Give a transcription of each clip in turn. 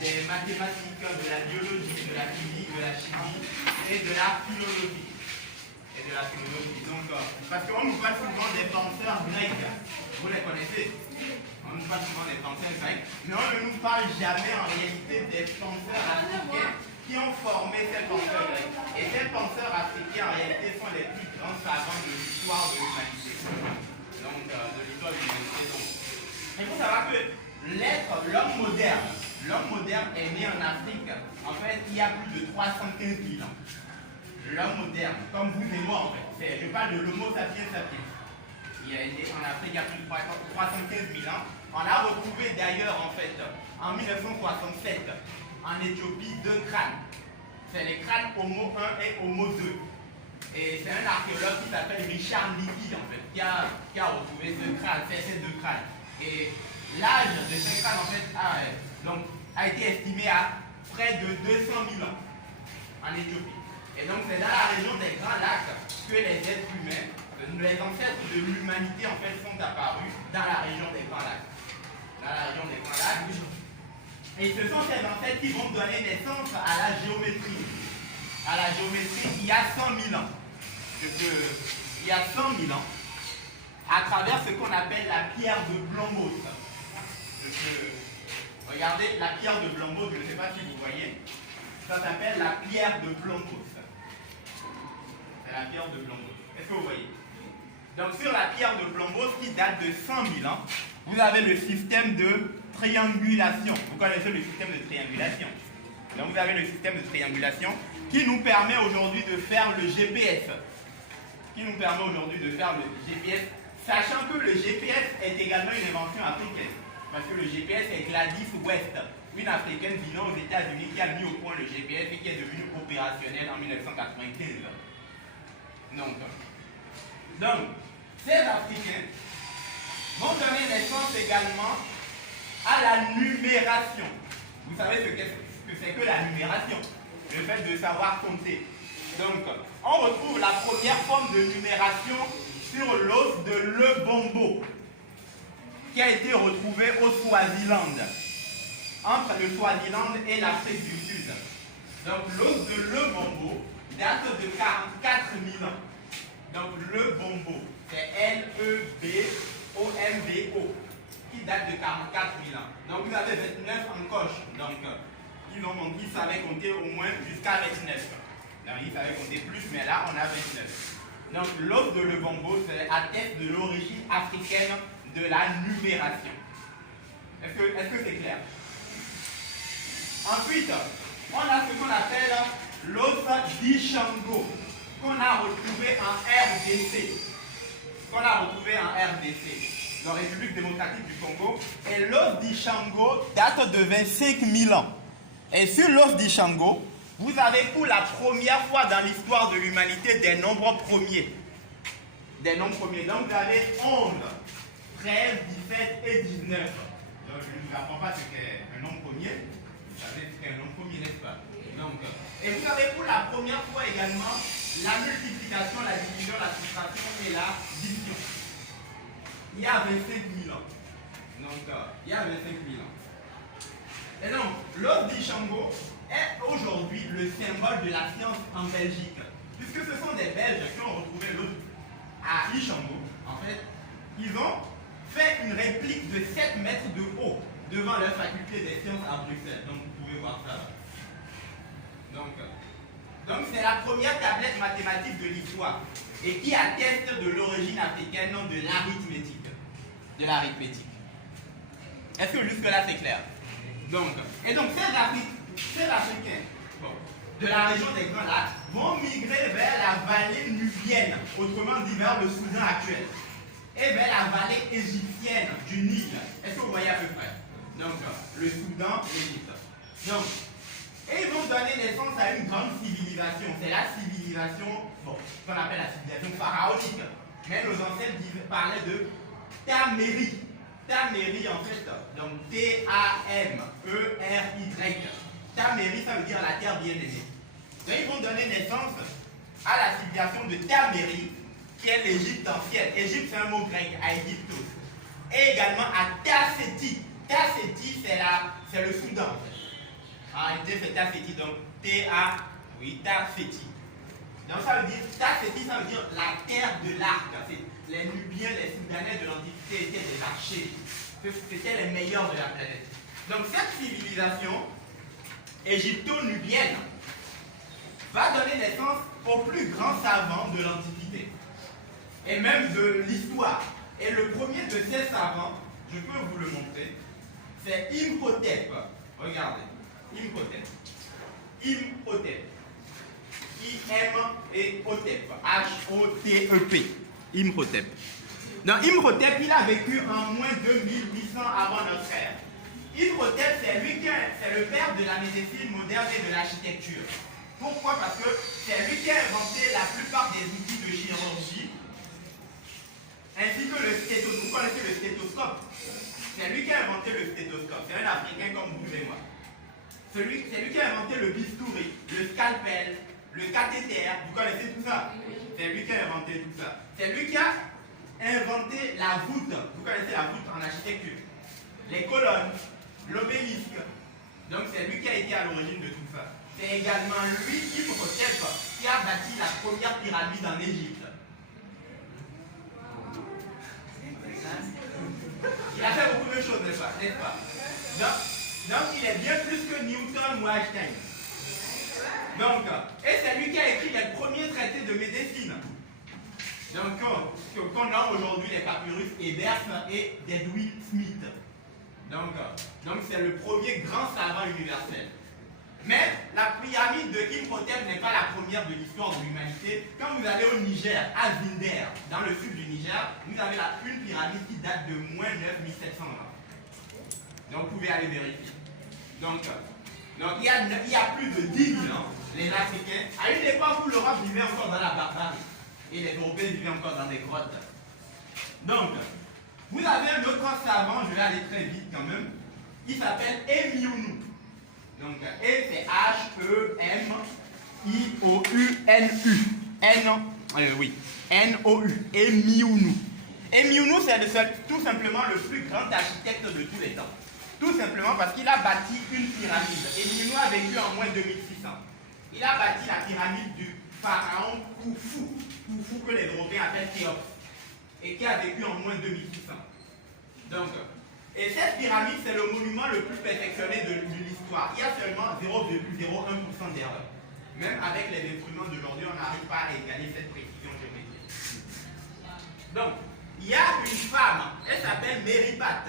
des mathématiques, de la biologie, de la physique, de la chimie et de la philologie. Donc, parce qu'on nous parle souvent des penseurs grecs, vous les connaissez, on nous parle souvent des penseurs grecs, mais on ne nous parle jamais en réalité des penseurs africains qui ont formé ces penseurs grecs. Et ces penseurs africains en réalité sont les plus grands savants de l'histoire de l'humanité. Donc, de l'histoire de l'humanité. Il faut savoir que l'homme moderne est né en Afrique, en fait, il y a plus de 315 000 ans. L'homme moderne, comme vous et moi en fait, je parle de l'homo sapiens sapiens. Il a été en Afrique il y a plus de 315 000 ans. On l'a retrouvé d'ailleurs en fait en 1967 en Éthiopie 2 crânes. C'est les crânes Homo 1 et Homo 2. Et c'est un archéologue qui s'appelle Richard Leakey en fait, qui a retrouvé ces deux crânes. Et l'âge de ces crânes en fait a été estimé à près de 200 000 ans en Éthiopie. Et donc c'est dans la région des Grands Lacs que les êtres humains, les ancêtres de l'humanité en fait sont apparus dans la région des Grands Lacs. Et ce sont ces ancêtres qui vont donner naissance à la géométrie. Il y a 100 000 ans. Il y a 100 000 ans, à travers ce qu'on appelle la pierre de Blombos. Regardez la pierre de Blombos, je ne sais pas si vous voyez. Ça s'appelle la pierre de Blombos. C'est la pierre de Blombos. Est-ce que vous voyez? Donc sur la pierre de Blombos qui date de 100 000 ans, vous avez le système de triangulation. Vous connaissez le système de triangulation. Donc vous avez le système de triangulation qui nous permet aujourd'hui de faire le GPS. Sachant que le GPS est également une invention africaine. Parce que le GPS est Gladys West, une africaine vivant aux États-Unis qui a mis au point le GPS et qui est devenue opérationnelle en 1995. Donc, ces Africains vont donner naissance également à la numération. Vous savez ce que c'est que la numération, le fait de savoir compter. Donc, on retrouve la première forme de numération sur l'os de Lebombo, qui a été retrouvé au Swaziland, entre le Swaziland et l'Afrique du Sud. Donc l'os de Lebombo date de 44 000 ans. Donc Lebombo, c'est L-E-B-O-M-B-O, qui date de 44 000 ans. Donc vous avez 29 en coche. Donc ils savaient compter au moins jusqu'à 29. Donc ils savaient compter plus, mais là on a 29. Donc l'os de Lebombo atteste de l'origine africaine de la numération. Est-ce que c'est clair? Ensuite, on a ce qu'on appelle l'os d'Ishango, qu'on a retrouvé en RDC. Dans la République démocratique du Congo. Et l'os d'Ishango date de 25 000 ans. Et sur l'os d'Ishango, vous avez pour la première fois dans l'histoire de l'humanité des nombres premiers. Donc vous avez 11, 13, 17 et 19. Donc je ne vous apprends pas ce qu'est un nombre premier. Vous savez ce qu'est un nombre premier, n'est-ce pas? Et vous avez pour la première fois également la multiplication, la division, la soustraction et la division. Il y a 25 000 ans. Et donc, l'os d'Ishango est aujourd'hui le symbole de la science en Belgique. Puisque ce sont des Belges qui ont retrouvé l'os à Ishango. En fait, ils ont fait une réplique de 7 mètres de haut devant leur faculté des sciences à Bruxelles. Donc vous pouvez voir ça. Donc c'est la première tablette mathématique de l'histoire et qui atteste de l'origine africaine de l'arithmétique. Est-ce que jusque-là c'est clair? Et donc ces Africains de la région des Grands Lacs vont migrer vers la vallée nubienne, autrement dit vers le Soudan actuel, et vers la vallée égyptienne du Nil. Est-ce que vous voyez à peu près? Donc, le Soudan, l'Égypte. Et ils vont donner naissance à une grande civilisation. C'est la civilisation, qu'on appelle la civilisation pharaonique. Mais nos ancêtres parlaient de Tamérie. Tamérie, en fait, donc T-A-M-E-R-Y. Tamérie, ça veut dire la terre bien-aimée. Donc, ils vont donner naissance à la civilisation de Tamérie, qui est l'Égypte ancienne. Égypte, c'est un mot grec, à Égyptos. Et également à Tasseti. Tasseti, c'est le Soudan, en fait. En réalité, c'est Tacétie, donc T-A, oui, Tacétie. Donc ça veut dire, Tacétie, ça veut dire la terre de l'arc. Les Nubiens, les Soudanais de l'Antiquité étaient des archers. C'était les meilleurs de la planète. Donc cette civilisation égypto-nubienne va donner naissance aux plus grands savants de l'Antiquité et même de l'histoire. Et le premier de ces savants, je peux vous le montrer, c'est Imhotep. Regardez, Imhotep. Imhotep. I-M-E-O-T-E-P. H-O-T-E-P. Imhotep. Donc Imhotep, il a vécu en moins 2800 avant notre ère. Imhotep, c'est le père de la médecine moderne et de l'architecture. Pourquoi? Parce que c'est lui qui a inventé la plupart des outils de chirurgie, ainsi que le stéthoscope. Vous connaissez le stéthoscope? C'est lui qui a inventé le stéthoscope. C'est un Africain comme vous et moi. C'est lui qui a inventé le bistouri, le scalpel, le cathéter. Vous connaissez tout ça? C'est lui qui a inventé tout ça. C'est lui qui a inventé la voûte. Vous connaissez la voûte en architecture? Les colonnes, l'obélisque. Donc c'est lui qui a été à l'origine de tout ça. C'est également lui, Imhotep, qui a bâti la première pyramide en Égypte. Il a fait beaucoup de choses, n'est-ce pas? Donc il est bien plus que Newton ou Einstein. Et c'est lui qui a écrit les premiers traités de médecine. Donc, qu'on a aujourd'hui les papyrus Ebers et d'Edwin Smith. Donc c'est le premier grand savant universel. Mais la pyramide de Imhotep n'est pas la première de l'histoire de l'humanité. Quand vous allez au Niger, à Zinder, dans le sud du Niger, vous avez une pyramide qui date de moins 9700 ans. Donc vous pouvez aller vérifier. Donc il y a plus de 10 000 ans, les Africains, à une époque où l'Europe vivait encore dans la barbarie, et les Européens vivaient encore dans des grottes. Donc, vous avez un autre savant, je vais aller très vite quand même, il s'appelle Emionu. Donc, E c'est H-E-M-I-O-U-N-U. N-O-U. Emionu. Emionu, c'est tout simplement le plus grand architecte de tous les temps. Tout simplement parce qu'il a bâti une pyramide. Emionu a vécu en moins 2600. Il a bâti la pyramide du pharaon Khufu. Khufu que les Européens appellent Khéops. Et qui a vécu en moins 2600. Et cette pyramide, c'est le monument le plus perfectionné de l'histoire. Il y a seulement 0,01% d'erreur. Même avec les instruments d'aujourd'hui, on n'arrive pas à égaler cette précision géométrique. Donc, il y a une femme, elle s'appelle Méripat.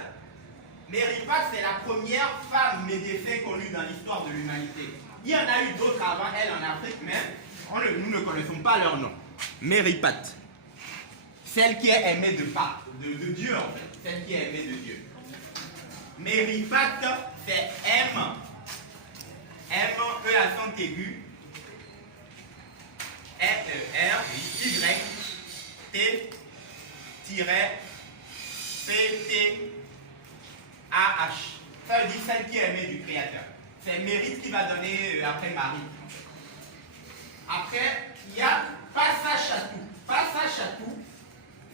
Méripat, c'est la première femme médecin connue dans l'histoire de l'humanité. Il y en a eu d'autres avant elle en Afrique, mais nous ne connaissons pas leur nom. Méripat. Celle qui est aimée de Dieu, en fait. Celle qui est aimée de Dieu. Méripat, c'est M, E accent aigu, R, Y, T, P, T, A, H. Ça veut dire celle qui est aimée du Créateur. C'est Mérite qui va donner après Marie. Après, il y a Passachatou. Passachatou,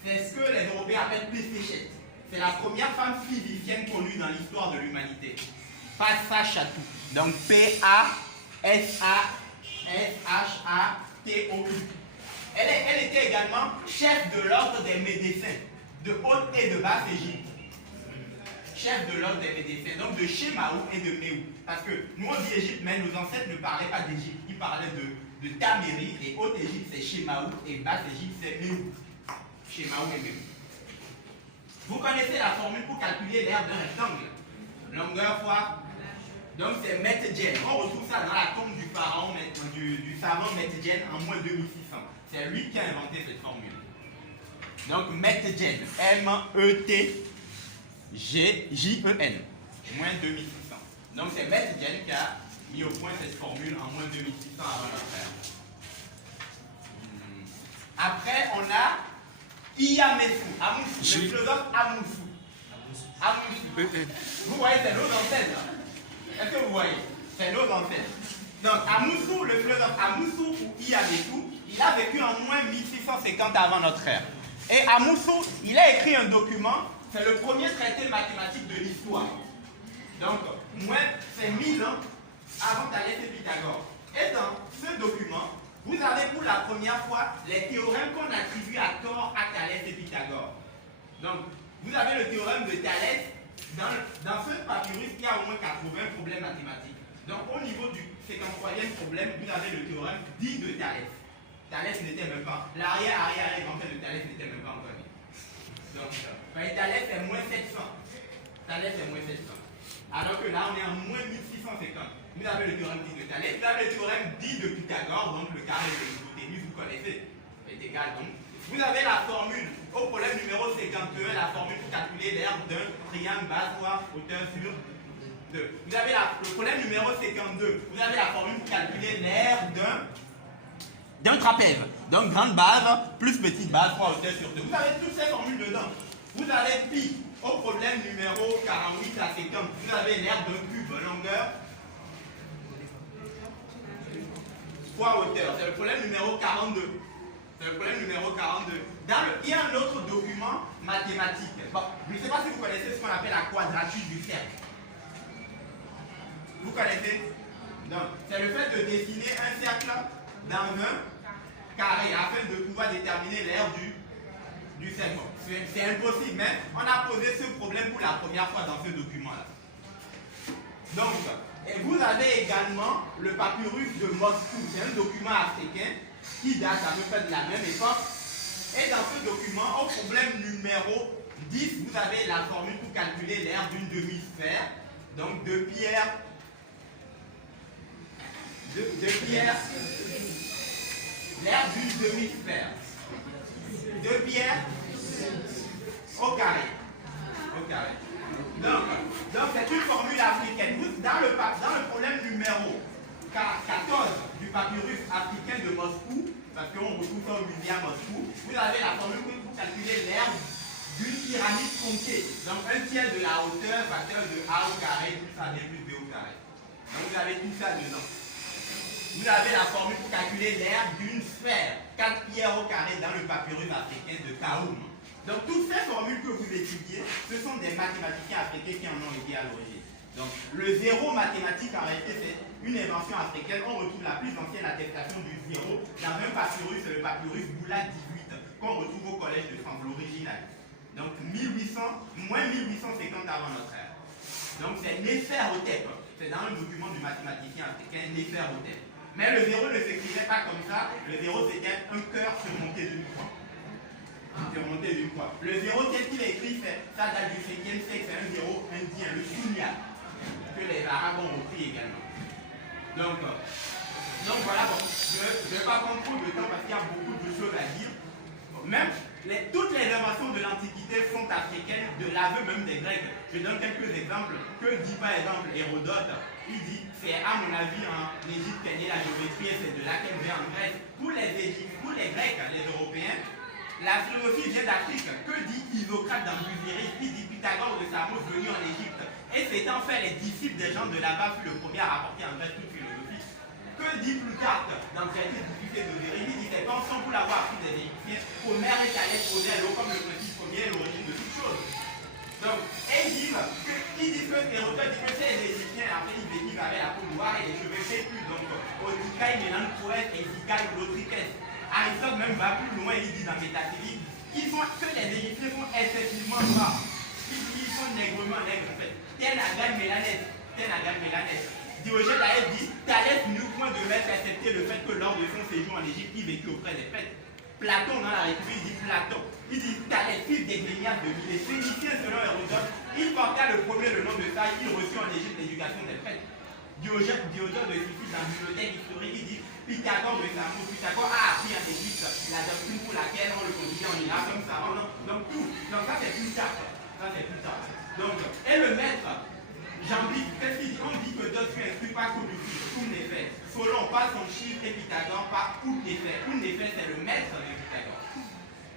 c'est ce que les Européens appellent Péchéchette. C'est la première femme physicienne connue dans l'histoire de l'humanité. Passachatou. Donc P-A-S-A-S-H-A-T-O-U. Elle était également chef de l'ordre des médecins de Haute et de Basse Égypte. Chef de l'ordre des médecins, donc de Shemaou et de Méou. Parce que nous on dit Égypte, mais nos ancêtres ne parlaient pas d'Égypte. Ils parlaient de Tamérie, et Haute Égypte c'est Shemaou, et Basse Égypte c'est Méou. Shemaou et Méou. Vous connaissez la formule pour calculer l'aire d'un rectangle. Longueur fois. Donc c'est Metjedjen. On retrouve ça dans la tombe du pharaon, du savant Metjedjen en moins 2600. C'est lui qui a inventé cette formule. Donc Metjedjen. M-E-T-G-J-E-N. Moins 2600. Donc c'est Metjedjen qui a mis au point cette formule en moins 2600 avant notre ère. Après, on a Iyamessou, le philosophe Amoussou. Vous voyez, c'est nos ancêtres. Est-ce que vous voyez? C'est nos ancêtres. Donc, Amoussou, le philosophe Amoussou ou Iyamessou, il a vécu en moins 1650 avant notre ère. Et Amoussou, il a écrit un document, c'est le premier traité mathématique de l'histoire. Donc, c'est 1000 ans avant Thalès et Pythagore. Et dans ce document, vous avez pour la première fois les théorèmes qu'on attribue à tort à Thalès et Pythagore. Donc, vous avez le théorème de Thalès. Dans ce papyrus, il y a au moins 80 problèmes mathématiques. Donc, au niveau du 53e problème, vous avez le théorème dit de Thalès. Thalès n'était même pas. L'arrière-grand-père de Thalès n'était même pas encore né. Donc, Thalès est moins 700. Thalès est moins 700. Alors que là, on est en moins 1650. Vous avez le théorème dit de Thalès. Vous avez le théorème dit de Pythagore, donc le carré de l'hypoténuse, vous connaissez. C'est égal, donc. Vous avez la formule au problème numéro 51, la formule pour calculer l'aire d'un triangle base fois hauteur sur 2. Vous avez le problème numéro 52. Vous avez la formule pour calculer l'aire d'un trapèze. Donc grande base plus petite base fois hauteur sur 2. Vous avez toutes ces formules dedans. Vous avez pi au problème numéro 48 à 50. Vous avez l'aire d'un cube longueur fois hauteur. C'est le problème numéro 42. C'est le problème numéro 42. Il y a un autre document mathématique. Bon, je ne sais pas si vous connaissez ce qu'on appelle la quadrature du cercle. Vous connaissez? Donc, c'est le fait de dessiner un cercle dans un carré afin de pouvoir déterminer l'aire du cercle. C'est impossible, mais on a posé ce problème pour la première fois dans ce document-là. Donc, et vous avez également le papyrus de Moscou. C'est un document africain qui date à peu près de la même époque. Et dans ce document, au problème numéro 10, vous avez la formule pour calculer l'aire d'une demi-sphère. Donc de pierre, l'aire d'une demi-sphère. De pierre au carré. Donc c'est une formule africaine. Dans le problème numéro 14 du papyrus africain de Moscou, parce qu'on retrouve ça au musée à Moscou, vous avez la formule pour calculer l'aire d'une pyramide tronquée. Donc un tiers de la hauteur facteur de A au carré plus AB plus B au carré. Donc vous avez tout ça dedans. Vous avez la formule pour calculer l'aire d'une sphère, 4 pierres au carré dans le papyrus africain de Kaoum. Donc toutes ces formules que vous étudiez, ce sont des mathématiciens africains qui en ont été à l'origine. Donc le zéro mathématique en réalité c'est une invention africaine. On retrouve la plus ancienne attestation du zéro dans un papyrus, c'est le papyrus Boula 18 qu'on retrouve au collège de France, l'original. Donc moins 1850 avant notre ère. Donc c'est Néferhotep. C'est dans un document du mathématicien africain Néferhotep. Mais le zéro ne s'écrivait pas comme ça. Le zéro c'était un cœur surmonté d'une croix. Le zéro tel qu'il est écrit, ça date du 5e siècle, c'est un zéro indien, le Shunya, que les Arabes ont repris également. Donc voilà, bon, je ne vais pas prendre trop de temps parce qu'il y a beaucoup de choses à dire. Même toutes les inventions de l'Antiquité sont africaines, de l'aveu même des Grecs. Je donne quelques exemples. Que dit par exemple Hérodote? Il dit, c'est à mon avis en Égypte qu'est née la géométrie et c'est de là qu'elle vient en Grèce. Pour les Grecs, les Européens, la philosophie vient d'Afrique. Que dit Isocrate dans Busiris? Il dit Pythagore de Samos venu en Égypte. Et c'est en fait les disciples des gens de là-bas fut le premier à rapporter en Grèce toute philosophie. Que dit Plutarque dans le traité de Difficulté de Véry? Il dit c'est pensant pour l'avoir appris des Égyptiens, Homère et Thalès posaient l'eau comme le principe premier et l'origine de toute chose. Donc, et ils disent que Hérodote dit que c'est les Égyptiens, après ils avaient la peau noire et les cheveux crépus. Donc, Odicaï, Mélan, Poète, Ezicaï, Lotriques. Aristote même va plus loin, il dit dans Métaphysique que les Égyptiens sont excessivement noirs. Ils sont nègrement nègres en fait. Tel Agan Mélanès. Diogène avait dit Thalès n'eut point de maître accepter le fait que lors de son séjour en Égypte, il vécut auprès des fêtes. Platon dans la République, il dit Platon. Il dit Thalès, fils d'Églénias de Milet, phénicien selon Hérodote, il porta le premier le nom de ça, il reçut en Égypte l'éducation des fêtes. Diogène de Sisyphe dans la bibliothèque historique, il dit Pythagore de Samos, Pythagore a appris en Égypte la doctrine pour laquelle on le conduisait en Irak comme ça. Donc tout. Donc ça c'est plus tard. Donc, et le maître, Jambi, qu'est-ce qu'il dit? On dit que Dot n'instruit pas Koum-Néfer. Solon pas son chiffre et Pythagore pas Koum-Néfer. Koum-Néfer c'est le maître de Pythagore.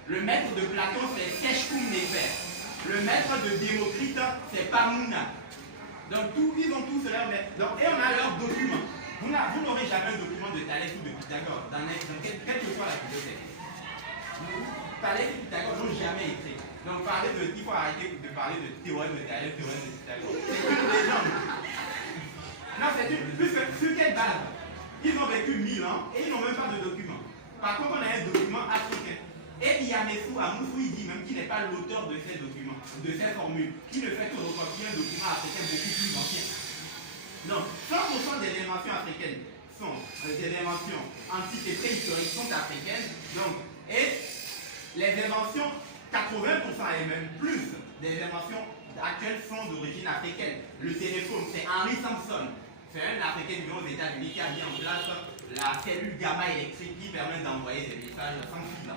Le maître de Platon c'est Sèche-Koum-Néfer. Le maître de Démocrite c'est Pamouna. Donc ils ont tous leur maître. Donc, et on a leurs documents. Vous n'aurez jamais un document de Thalès ou de Pythagore dans quelle que soit la bibliothèque. Thalès et Pythagore n'ont jamais écrit. Donc il faut arrêter de parler de théorème de Thalès, théorème de Pythagore. C'est une légende. Non, c'est une. Sur quelle base? Ils ont vécu 1000 ans et ils n'ont même pas de document. Par contre, on a un document africain. Et Iyamessou Amoussou, il dit même qu'il n'est pas l'auteur de ces documents, de ces formules, qui ne fait que reconstruire un document africain beaucoup plus ancien. Donc, 100% des inventions africaines sont des inventions antiques et préhistoriques sont africaines. Donc, et les inventions, 80% et même plus des inventions actuelles sont d'origine africaine. Le téléphone, c'est Henry Sampson. C'est un Africain vivant aux États-Unis qui a mis en place la cellule gamma électrique qui permet d'envoyer des messages sans fil.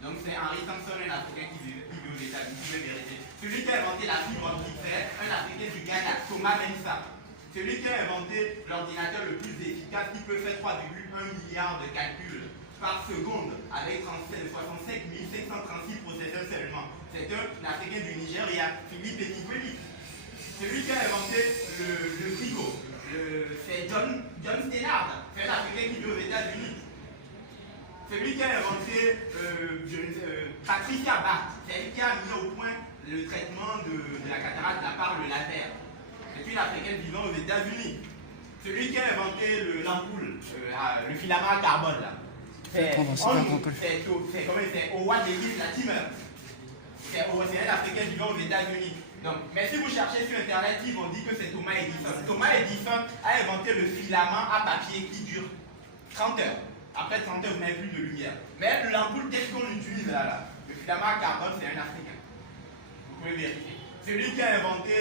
Donc c'est Henry Sampson, un Africain qui vit aux États-Unis, qui veut vérifier. Celui qui a inventé la fibre optique, c'est un Africain du Ghana, Thomas Mensa. Celui qui a inventé l'ordinateur le plus efficace qui peut faire 3,1 milliards de calculs par seconde avec 65 536 processeurs seulement. C'est un Africain du Nigeria, Philippe Ekikweli. Celui qui a inventé le frigo, c'est John Stennard, c'est un Africain qui vit aux États-Unis. Celui qui a inventé Patricia Bart, c'est elle qui a mis au point le traitement de la cataracte par le laser. C'est une Africaine vivant aux États-Unis. Celui qui a inventé l'ampoule, le filament à carbone, là. C'est Howard Davis Latimer. C'est un Africain vivant aux États-Unis. Donc, mais si vous cherchez sur Internet, ils vont dire que c'est Thomas Edison. Thomas Edison a inventé le filament à papier qui dure 30 heures. Après 30 heures, vous n'avez plus de lumière. Mais l'ampoule telle qu'on l'utilise là, le filament à carbone, c'est un Africain. Vous pouvez vérifier. Celui qui a inventé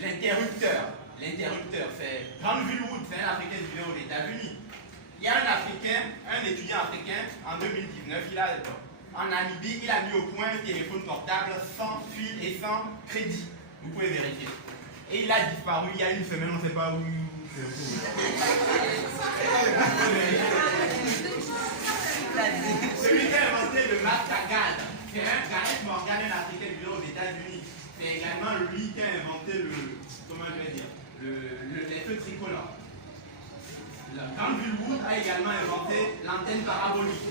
l'interrupteur. L'interrupteur, c'est Granville Wood, c'est un Africain vivant aux États-Unis. Il y a un Africain, un étudiant africain, en 2019, en Namibie, il a mis au point un téléphone portable sans fil et sans crédit. Vous pouvez vérifier. Et il a disparu il y a une semaine, on ne sait pas où. Celui qui a inventé le Mastercard, c'est un Gareth Morgan, un Africain vivant aux États-Unis. C'est également lui qui a inventé les feux tricolores. Granville Wood a également inventé l'antenne parabolique.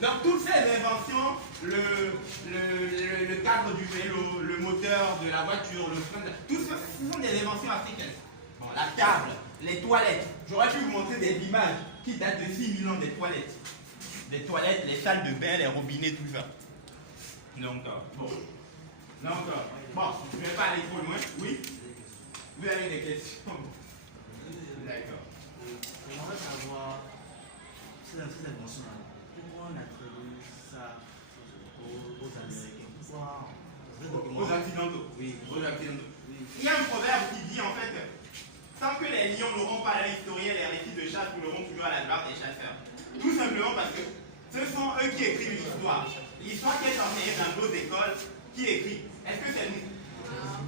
Donc toutes ces inventions, le cadre du vélo, le moteur de la voiture, le frein, tout ça, ce sont des inventions africaines. Bon, la table, les toilettes. J'aurais pu vous montrer des images qui datent de 6 000 ans des toilettes. Les toilettes, les salles de bain, les robinets, tout ça. Donc, bon, je ne vais pas aller trop loin. Oui? Vous avez des questions? D'accord. J'aimerais savoir, ces inventions-là, pourquoi on attribue ça aux Américains? Pourquoi aux Occidentaux? Oui. Aux Occidentaux. Oui. Il y a un proverbe qui dit en fait, tant que les lions n'auront pas leur historien, les récits de chasse couleront toujours à la gloire des chasseurs. Tout simplement parce que ce sont eux qui écrivent l'histoire. L'histoire qui est enseignée dans nos écoles, qui écrit? Est-ce que c'est nous?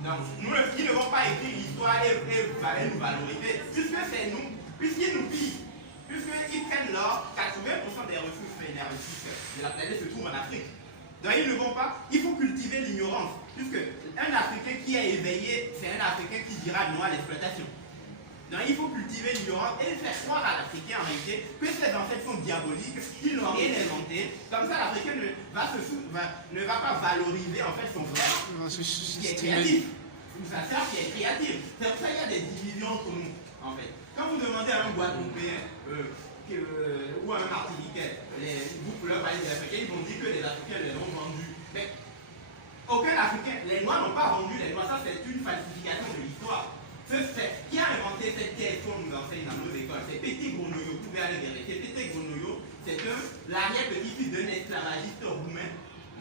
Non. Nous qui ne vont pas écrire l'histoire et nous valoriser, puisque c'est nous, puisqu'ils nous pillent, puisqu'ils prennent l'or, 80% des ressources énergétiques de la planète se trouvent en Afrique. Donc ils ne vont pas, il faut cultiver l'ignorance, puisque un Africain qui est éveillé, c'est un Africain qui dira non à l'exploitation. Donc il faut cultiver l'ignorance et faire croire à l'Africain en réalité que ses ancêtres sont diaboliques, qu'ils n'ont rien inventé. Comme ça, l'Africain ne va pas valoriser en fait son frère qui est créatif, ou sa sœur qui est créative. C'est pour ça qu'il y a des divisions entre nous, en fait. Quand vous demandez à un Guadeloupéen ou à un Martiniquais, vous leur parlez des Africains, ils vont dire que les Africains les ont vendus. Mais aucun Africain, les Noirs n'ont pas vendu les Noirs, ça c'est une falsification de l'histoire. Qui a inventé cette thèse qu'on nous enseigne dans nos écoles? C'est Petit Grenouillot, vous pouvez aller vérifier. Petit Grenouillot, c'est l'arrière-petit-fils d'un esclavagiste roumain,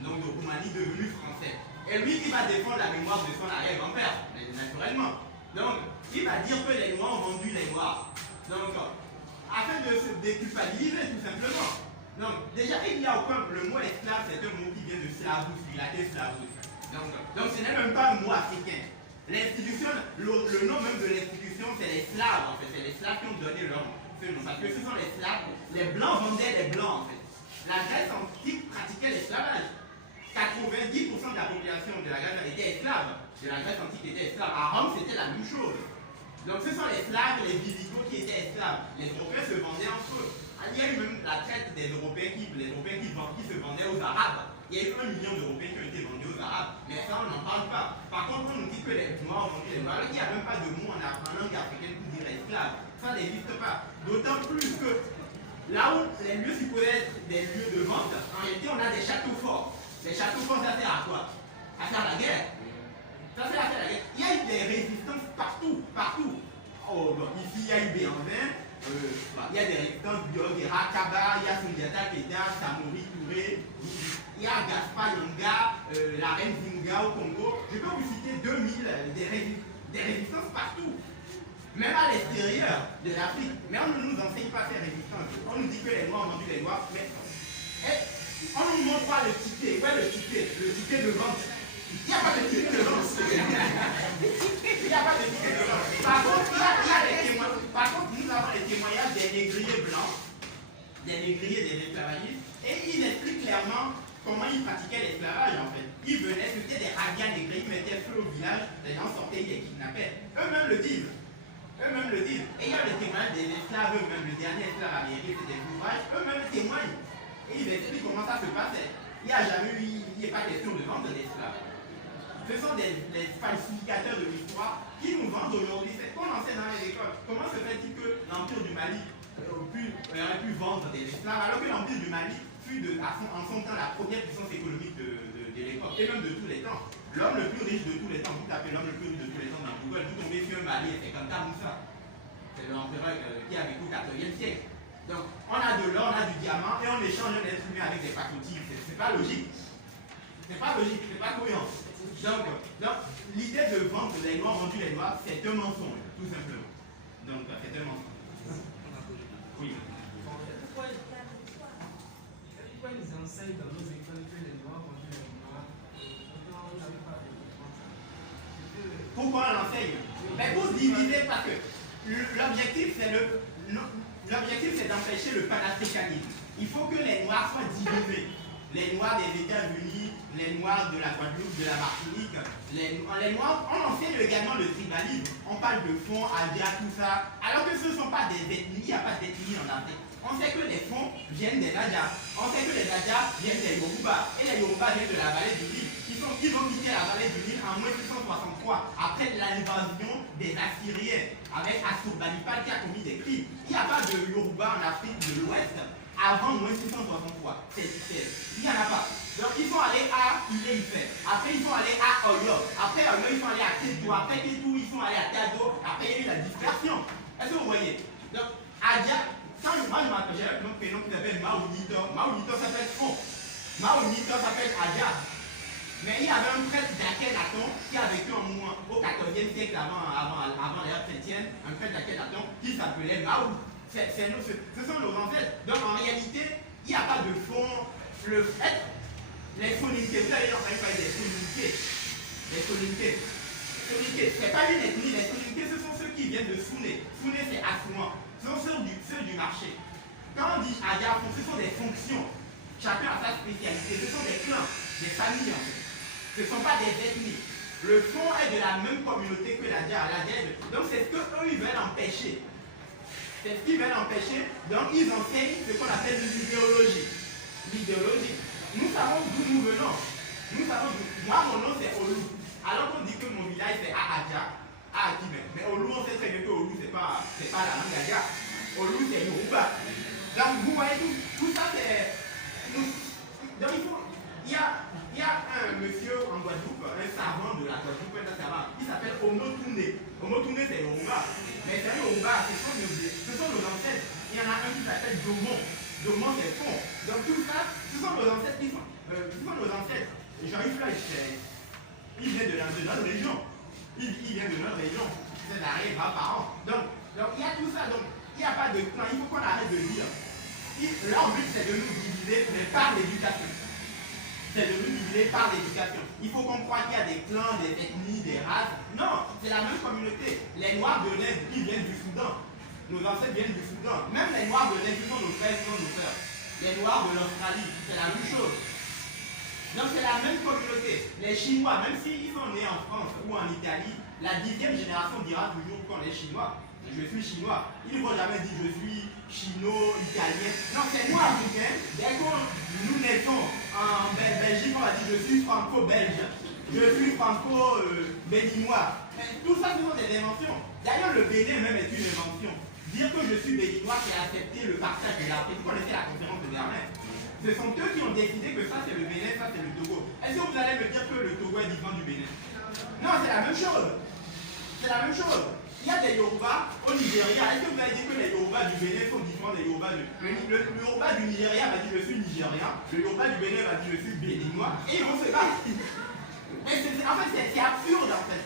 donc de Roumanie devenu français. Et lui, il va défendre la mémoire de son arrière-grand-père, naturellement. Donc, il va dire que les Noirs ont vendu les Noirs. Donc, afin de se déculpabiliser, tout simplement. Donc, déjà, il n'y a aucun. Le mot esclave, c'est un mot qui vient de Slavus, du latin Slavus. Donc, ce n'est même pas un mot africain. L'institution, le nom même de l'institution, c'est les Slaves, en fait. C'est les Slaves qui ont donné leur nom. Parce que ce sont les Slaves. Les Blancs vendaient les Blancs, en fait. La Grèce antique pratiquait l'esclavage. 90% de la population de la Grèce était esclave. De la Grèce antique était esclave. À Rome, c'était la même chose. Donc ce sont les Slaves, les Visigoths qui étaient esclaves. Les Européens se vendaient entre eux. Il y a eu même la traite des Européens qui se vendaient aux Arabes. Il y a eu 1 million d'Européens qui ont été vendus aux Arabes, mais ça, on n'en parle pas. Par contre, on nous dit que les Noirs ont vendu les Noirs. Il n'y a même pas de mot en langue africaine pour dire esclave. Ça n'existe pas. D'autant plus que là où les lieux supposés être des lieux de vente, en réalité, on a des châteaux forts. Les châteaux forts, ça sert à quoi? À faire la guerre. Ça sert à faire la guerre. Il y a eu des résistances partout, partout. Oh, bon, ici, il y a eu Béanvin, il y a des résistances, des Rakaba, il y a Sundiata Keita, Samori Touré, il y a Gaspar Yanga, la reine Zinga au Congo. Je peux vous citer 2000 des résistances partout. Même à l'extérieur de l'Afrique. Mais on ne nous enseigne pas ces résistances. On nous dit que les Noirs ont vendu les Noirs, mais on ne nous montre pas le ticket. Où est le ticket? Le ticket de vente. Il n'y a pas de ticket de vente. Il n'y a pas de ticket de vente. Par contre, il y a les témoignages. Par contre, nous avons les témoignages des négriers blancs, des négriers des esclavagistes, et ils expliquent clairement comment ils pratiquaient l'esclavage en fait. Ils venaient, c'était des radias négriers, ils mettaient feu au village, les gens sortaient, ils les kidnappaient. Eux-mêmes le disent. Eux-mêmes le disent. Et il y a le témoignage des esclaves eux-mêmes, le dernier esclave américain, c'était des ouvrages, eux-mêmes témoignent. Et ils expliquent comment ça se passait. Il n'y a jamais eu, il n'y a pas question de vente d'esclaves. Ce sont des falsificateurs de l'histoire qui nous vendent aujourd'hui. C'est qu'on enseigne dans les écoles. Comment se fait-il que l'Empire du Mali aurait pu vendre des esclaves alors que l'Empire du Mali fut en son temps la première puissance économique de l'époque et même de tous les temps. L'homme le plus riche de tous les temps, vous tapez l'homme le plus riche de tous les temps dans Google, vous tombez sur un Mali, c'est comme Moussa. C'est l'empereur qui a vécu au 14e siècle. Donc, on a de l'or, on a du diamant et on échange un être humain avec des pacotilles. C'est pas logique. C'est pas logique, c'est pas cohérent. Donc l'idée de vendre les Noirs vendus les Noirs, c'est un mensonge, tout simplement. Donc, c'est un mensonge. Oui. Pourquoi ils enseignent dans nos écoles que les Noirs vendus les Noirs? Pourquoi on l'enseigne? Mais pour diviser, parce que l'objectif, c'est d'empêcher le panafricanisme. Il faut que les Noirs soient divisés. Les Noirs des États-Unis, les Noirs de la Guadeloupe, de la Martinique, les Noirs, on enseigne également le tribalisme. On parle de fonds, Adia, tout ça. Alors que ce ne sont pas des ethnies, il n'y a pas d'ethnie en Afrique. On sait que les fonds viennent des Nadia. On sait que les Nadia viennent des Yoruba. Et les Yoruba viennent de la vallée du Nil. Ils ont quitté la vallée du Nil en 1763, après l'invasion des Assyriens, avec Assurbanipal qui a commis des crimes. Il n'y a pas de Yoruba en Afrique de l'Ouest avant 1663. Il n'y en a pas. Donc ils sont allés à Ile-Ife. Après ils sont allés à Oyo. Après Oyo ils sont allés à Kétou. Après Kétou ils sont allés à Tado. Après il y a eu la dispersion. Est-ce que vous voyez? Donc Adia, quand moi je m'appelle, j'ai un prénom qui s'appelle Maounito. Maounito s'appelle Fon. Maounito s'appelle Adia. Mais il y avait un prêtre d'Akenaton qui a vécu au 14e siècle avant l'ère chrétienne, un prêtre d'Akenaton qui s'appelait Maou. Ce sont nos ancêtres. Donc en réalité, il n'y a pas de fond. Les soninké, vous allez entendre parler des soninké. Les soninké. Ce n'est pas une ethnie. Les soninké, ce sont ceux qui viennent de Souné. Souné, c'est affluent. Ce sont ceux du marché. Quand on dit Adia, ce sont des fonctions. Chacun a sa spécialité. Ce sont des clans, des familles en fait. Ce ne sont pas des ethnies. Le fond est de la même communauté que la Dia. Donc c'est ce qu'eux ils veulent empêcher. C'est ce qu'ils veulent empêcher. Donc ils enseignent ce qu'on appelle l'idéologie. L'idéologie. Nous savons d'où nous venons. Moi mon nom c'est Olou. Alors qu'on dit que mon village c'est Aadja, Aadjibé. Mais Olou on sait très bien que Olou c'est pas la langue Adia. Olou c'est Yoruba. Donc vous voyez tout ça c'est. Donc il y a un monsieur en Guadeloupe, un savant de la Guadeloupe, qui s'appelle Omotunde. Omotunde c'est Yoruba. Mais c'est un Yoruba, ce sont nos ancêtres. Il y en a un qui s'appelle Domon. Domon c'est fond. Donc tout ça, ce sont nos ancêtres qui sont. Nos ancêtres. Jean-Yves Floyd, il vient de notre région. Il vient de notre région. C'est l'arrêt grands-parents. Donc il y a tout ça. Donc il n'y a pas de plan. Il faut qu'on arrête de dire. Leur but c'est de nous diviser, mais par l'éducation. C'est de nous diviser par l'éducation. Il faut qu'on croie qu'il y a des clans, des ethnies, des races. Non, c'est la même communauté. Les Noirs de l'Inde qui viennent du Soudan. Nos ancêtres viennent du Soudan. Même les Noirs de l'Inde qui sont nos frères, qui sont nos sœurs. Les Noirs de l'Australie, c'est la même chose. Donc c'est la même communauté. Les Chinois, même s'ils sont nés en France ou en Italie, la 10e génération dira toujours qu'on est Chinois. Je suis chinois. Ils ne vont jamais dire je suis chino-italien. Non, c'est nous africains. Dès que nous naissons en Belgique, on va dire je suis franco-belge. Je suis franco-béninois. Tout ça, ce sont des inventions. D'ailleurs, le Bénin même est une invention. Dire que je suis béninois, c'est accepter le partage de l'Afrique. Vous connaissez la conférence de Berlin. Ce sont eux qui ont décidé que ça c'est le Bénin, ça c'est le Togo. Est-ce que vous allez me dire que le Togo est différent du Bénin? Non, c'est la même chose. C'est la même chose. Il y a des Yoruba au Nigeria. Est-ce que vous allez dire que les Yoruba du Bénin sont différents des Yoruba du... Le Yoruba du Nigeria va dire je suis nigérien. Le Yoruba du Bénin va dire je suis béninois. Et ils vont se battre. Mais en fait, c'est absurde en fait.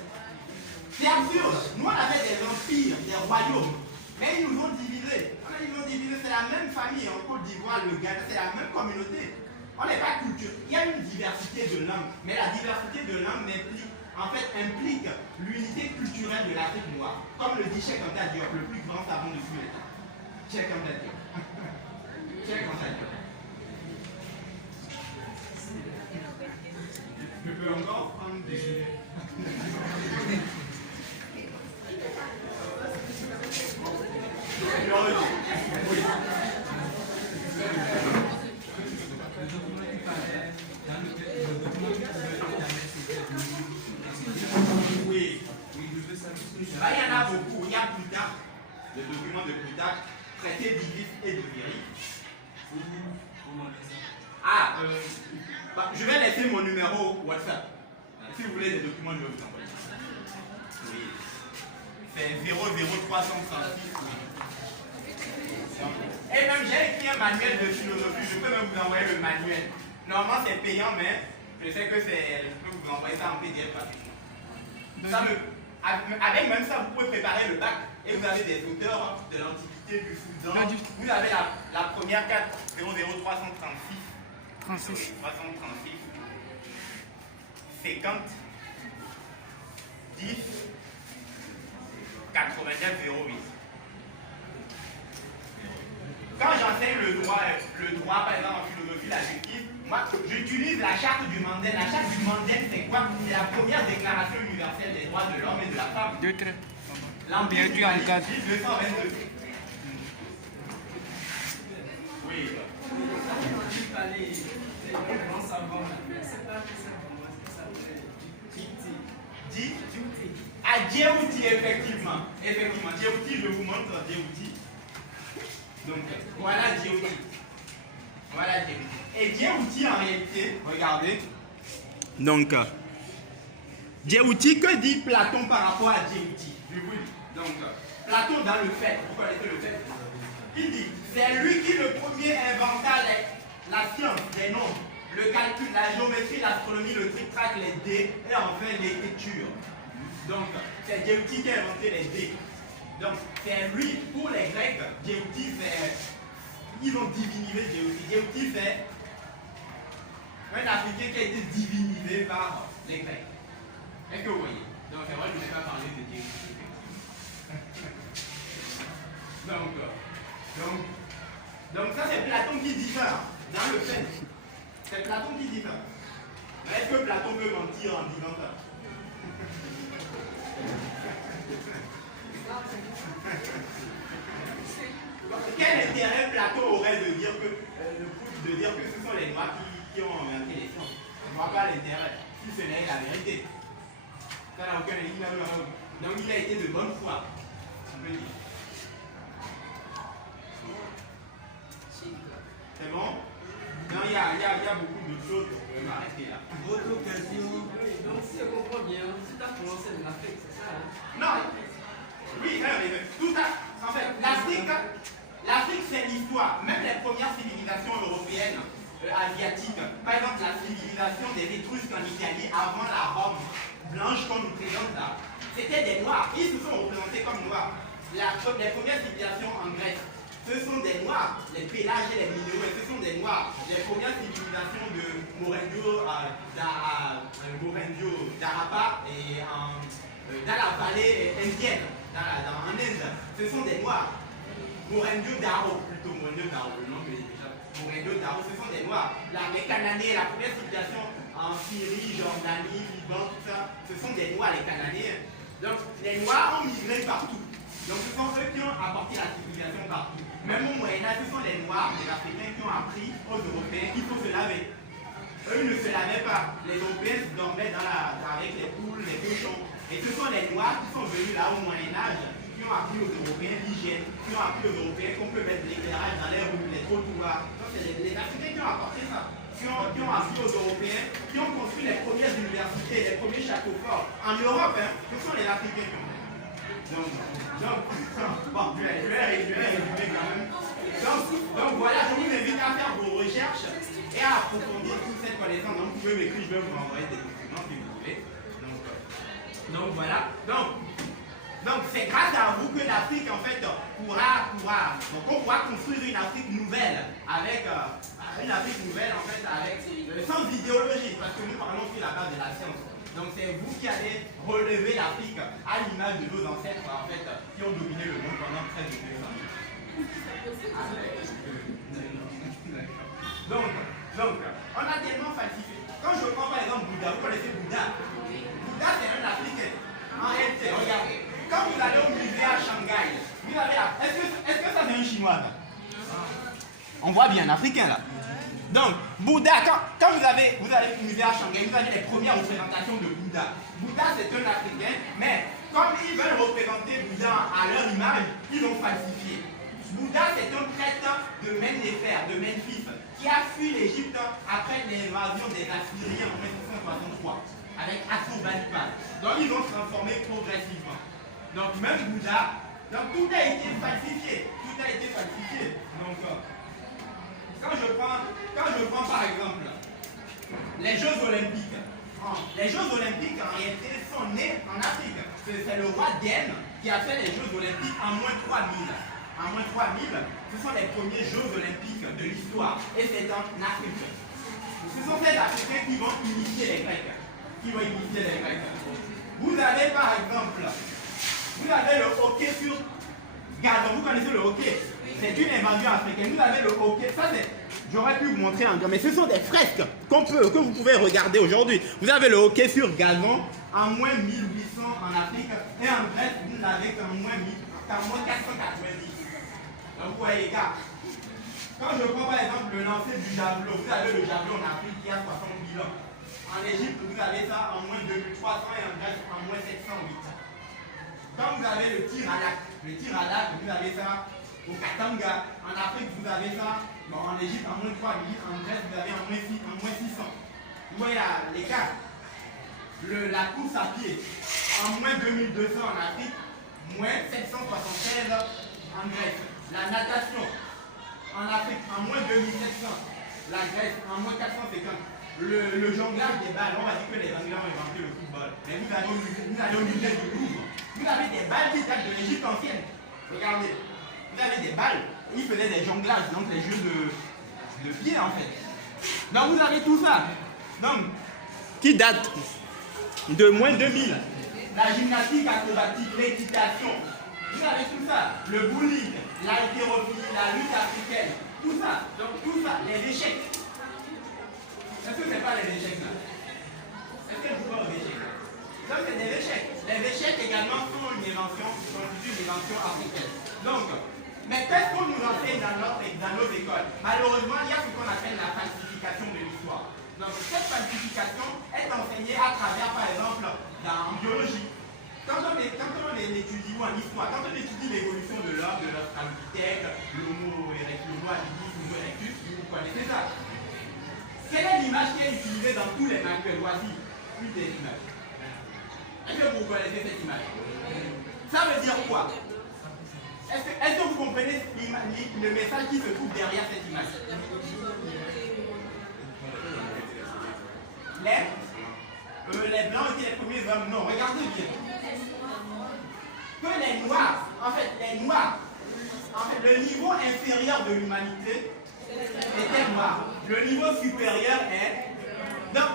C'est absurde. Nous on avait des empires, des royaumes. Mais ils nous ont divisés. Ils nous ont divisés. C'est la même famille en Côte d'Ivoire, le Ghana, c'est la même communauté. On n'est pas culture. Il y a une diversité de langues. Mais la diversité de langues implique l'unité culturelle de l'Afrique noire. Comme le dit Cheikh Anta Diop, le plus grand savant de Suède. Cheikh Anta Diop. Cheikh Anta Diop. Je peux encore prendre des... Oui. Oui. Là, il y en a beaucoup. Il y a Plutarque, le document de Plutarque, traité d'Ilis et de Viry. Ah, je vais laisser mon numéro WhatsApp. Si vous voulez des documents, je vais vous envoyer. Oui. C'est 00336. Et même j'ai écrit un manuel de philosophie, je peux même vous envoyer le manuel. Normalement c'est payant, mais je sais que je peux vous envoyer ça en PDF gratuitement. Avec même ça, vous pouvez préparer le bac et vous avez des auteurs de l'Antiquité, du Soudan. Vous avez la première carte 00336. 336. 50 10 89 08. Quand j'enseigne le droit, par exemple en philosophie, la justice, moi j'utilise la charte du Mandel. La charte du Mandel, c'est quoi? C'est la première déclaration universelle des droits de l'homme et de la femme. L'Empire du 222. Oui. Il fallait les grands savants, c'est pas que ça commence, ça s'appelle Djibouti. Ah, Djibouti, effectivement. Effectivement, Djibouti, je vous montre Djibouti. Donc, voilà Djibouti. Voilà Djibouti. Et Djibouti, en réalité, regardez. Donc, Djibouti, que dit Platon par rapport à Djibouti? Je vous dis. Donc, Platon dans le fait, vous connaissez le fait? Il dit, c'est lui qui le premier inventa la science des nombres, le calcul, la géométrie, l'astronomie, le tric-trac, les dés et enfin l'écriture. Donc, c'est Djibouti qui a inventé les dés. Donc, c'est lui, pour les Grecs, Djibouti, ils ont divinisé Djibouti. Djibouti, c'est un Africain qui a été divinisé par les Grecs. Est-ce que vous voyez? Donc, c'est vrai que je ne vais pas parler de Djibouti. Donc ça, c'est Platon qui dit ça, dans le fait. C'est Platon qui dit ça. Mais est-ce que Platon peut mentir en disant ça? Quel intérêt Platon aurait de dire que ce sont les Noirs qui ont inventé les sciences? Je ne vois pas l'intérêt, si ce n'est la vérité. Ça n'a aucun intérêt. Donc il a été de bonne foi, on peut dire. C'est bon? Non, il y a beaucoup de choses qu'on peut m'arrêter là. Autre question. Donc si je comprends bien, si tu as commencé l'Afrique, c'est ça, hein? Non. Oui, mais tout ça. En fait, l'Afrique c'est l'histoire. Même les premières civilisations européennes, asiatiques, par exemple la civilisation des Étrusques en Italie avant la Rome blanche qu'on nous présente là, c'était des Noirs. Ils se sont représentés comme Noirs. Les premières civilisations en Grèce, ce sont des Noirs. Les Pélages et les Minoës, ce sont des Noirs. Les premières civilisations de Mohenjo d'Harappa et dans la vallée indienne, en Inde, ce sont des Noirs. Mohenjo-Daro, plutôt Mohenjo-Daro, le nom que j'ai déjà. Mohenjo-Daro, ce sont des Noirs. Les Cananéens, la première civilisation en Syrie, Jordanie, Liban, tout ça, ce sont des Noirs, les Cananéens. Donc, les Noirs ont migré partout. Donc ce sont eux qui ont apporté la civilisation partout. Même au Moyen-Âge, ce sont les Noirs, les Africains qui ont appris aux Européens qu'il faut se laver. Eux, ils ne se lavaient pas. Les Européens dormaient avec les poules, les cochons. Et ce sont les Noirs qui sont venus là au Moyen-Âge, qui ont appris aux Européens l'hygiène, qui ont appris aux Européens qu'on peut mettre de l'éclairage dans les rues, les trottoirs. Donc c'est les Africains qui ont apporté ça. Qui ont appris aux Européens, qui ont construit les premières universités, les premiers châteaux forts. En Europe, hein, ce sont les Africains qui ont fait. Bon, je vais résumer quand même. Donc voilà, je vous invite à faire vos recherches et à approfondir toute cette connaissance. Donc vous pouvez m'écrire, je vais vous envoyer des documents si vous voulez. Donc voilà. Donc c'est grâce à vous que l'Afrique en fait pourra construire une Afrique nouvelle avec une Afrique nouvelle en fait avec sans idéologie, parce que nous parlons sur la base de la science. Donc c'est vous qui allez relever l'Afrique à l'image de nos ancêtres en fait qui ont dominé le monde pendant près de 200 ans. Donc, on a tellement falsifié. Quand je prends par exemple Bouddha, vous connaissez Bouddha? Bouddha c'est un Africain. En réalité, regardez, quand vous allez au musée à Shanghai, vous avez là, est-ce que ça c'est un Chinois là? On voit bien un Africain là. Donc, Bouddha, quand vous allez au musée à Shanghai, vous avez les premières représentations de Bouddha. Bouddha c'est un Africain, mais comme ils veulent représenter Bouddha à leur image, ils l'ont falsifié. Bouddha c'est un prêtre de Ménéfer, de Memphis, qui a fui l'Égypte après l'invasion des Assyriens en 1963, avec Assurbanipal. Donc ils l'ont transformé progressivement. Donc même Bouddha, donc tout a été falsifié. Tout a été falsifié. Donc quand je prends par exemple les Jeux Olympiques. Les Jeux Olympiques en réalité sont nés en Afrique. C'est le roi Dien qui a fait les Jeux Olympiques en moins 3000. En moins 3000, ce sont les premiers Jeux Olympiques de l'histoire. Et c'est en Afrique. Ce sont ces Africains qui vont initier les Grecs. Vous avez par exemple, vous avez le hockey sur gazon. Vous connaissez le hockey? C'est une invention africaine. Vous avez le hockey. Ça c'est. J'aurais pu vous montrer en grand, mais ce sont des fresques que vous pouvez regarder aujourd'hui. Vous avez le hockey sur gazon en moins 1800 en Afrique et en Grèce, vous n'avez qu'en moins 490. Donc vous voyez les gars, quand je prends par exemple le lancer du javelot, vous avez le javelot en Afrique qui a 60 000 ans. En Égypte, vous avez ça en moins 2300 et en Grèce en moins 708. Quand vous avez le tir à l'arc, vous avez ça au Katanga. En Afrique, vous avez ça en Égypte en moins 3000, en Grèce, vous avez en moins 600. Vous voyez là, les gars, la course à pied en moins 2200 en Afrique, moins 776 en Grèce. La natation en Afrique en moins 2700, la Grèce en moins 450. Le jonglage des balles, on va dire que les Anglais ont inventé le football. Mais vous allez au musée du Louvre, vous avez des balles qui datent de l'Égypte ancienne. Regardez, vous avez des balles, ils faisaient des jonglages, donc les jeux de pied en fait. Donc vous avez tout ça, donc, qui date de moins 2000. La gymnastique acrobatique, l'équitation, vous avez tout ça, le bowling, l'haltérophilie, la lutte africaine, tout ça. Donc tout ça, les échecs. Est-ce que ce n'est pas les échecs là? Est-ce que je vois aux échecs? Donc c'est des échecs. Les échecs également sont une invention africaine. Donc, mais qu'est-ce qu'on nous enseigne dans nos écoles? Malheureusement, il y a ce qu'on appelle la falsification de l'histoire. Donc cette falsification est enseignée à travers, par exemple, en biologie. Quand on étudie, ou en histoire, quand on étudie l'évolution de l'homme, de l'Australopithèque, l'Homo erectus, l'Homo habilis, l'Homo erectus, vous connaissez ça. Quelle est l'image qui est utilisée dans tous les manuels? Voici une des images. Est-ce que vous connaissez cette image? Ça veut dire quoi? Est-ce que vous comprenez le message qui se trouve derrière cette image? Les blancs étaient les premiers hommes. Non, regardez bien. Que les noirs, le niveau inférieur de l'humanité était noir. Le niveau supérieur est. Donc,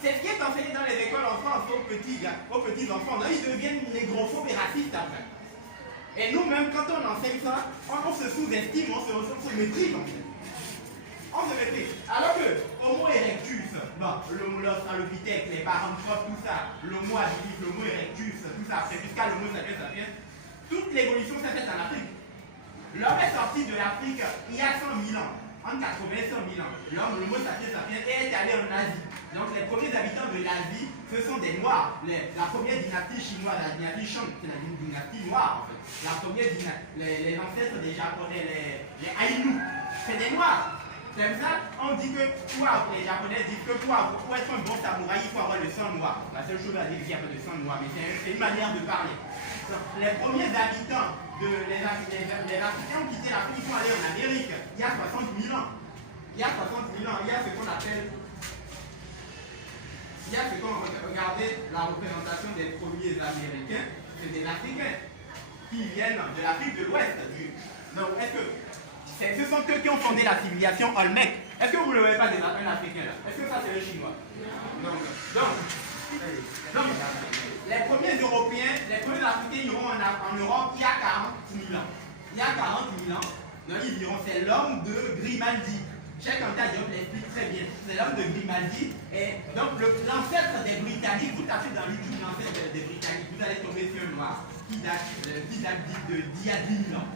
c'est ce qui est enseigné dans les écoles en France aux petits enfants. Là, ils deviennent négrophobes et racistes après. Et nous-mêmes, quand on enseigne ça, on se sous-estime, on se méprise en fait. On se méprise. Alors que Homo erectus, l'Australopithèque, les paranthropes, tout ça, l'Homo habilis, l'Homo erectus, tout ça, c'est jusqu'à l'Homo sapiens sapiens, toute l'évolution L'homme est sorti de l'Afrique il y a 100 000 ans, entre 80 et 100 000 ans. L'homme, le mot sapiens sapiens, est allé en Asie. Donc les premiers habitants de l'Asie, ce sont des Noirs. La première dynastie chinoise, la dynastie Shang, c'est la dynastie noire en fait. La première dynastie, les ancêtres des Japonais, les Ainu, c'est des Noirs. C'est comme ça, on dit que les Japonais disent que pour être un bon samouraï, il faut avoir le sang noir. La seule chose à dire, c'est qu'il y a pas de sang noir, mais c'est une manière de parler. Donc, les premiers habitants, les Africains ont quitté l'Afrique, ils sont allés en Amérique il y a 60 000 ans. Il y a 60 000 ans, il y a ce qu'on appelle. Il y a ce qu'on regardait la représentation des premiers Américains, c'est des Africains qui viennent de l'Afrique de l'Ouest. Donc, est-ce que ce sont eux qui ont fondé la civilisation Olmec? Est-ce que vous ne le voyez pas des Africains là? Est-ce que ça c'est le Chinois? Donc, les premiers Européens, les premiers Africains iront en Europe il y a 40 000 ans. Il y a 40 000 ans, donc ils diront c'est l'homme de Grimaldi. Cheikh Anta Diop l'explique très bien. C'est l'homme de Grimaldi. Et donc l'ancêtre des Britanniques, vous tapez dans YouTube l'ancêtre des Britanniques, vous allez tomber sur un noir qui date d'il y a 10 000 ans.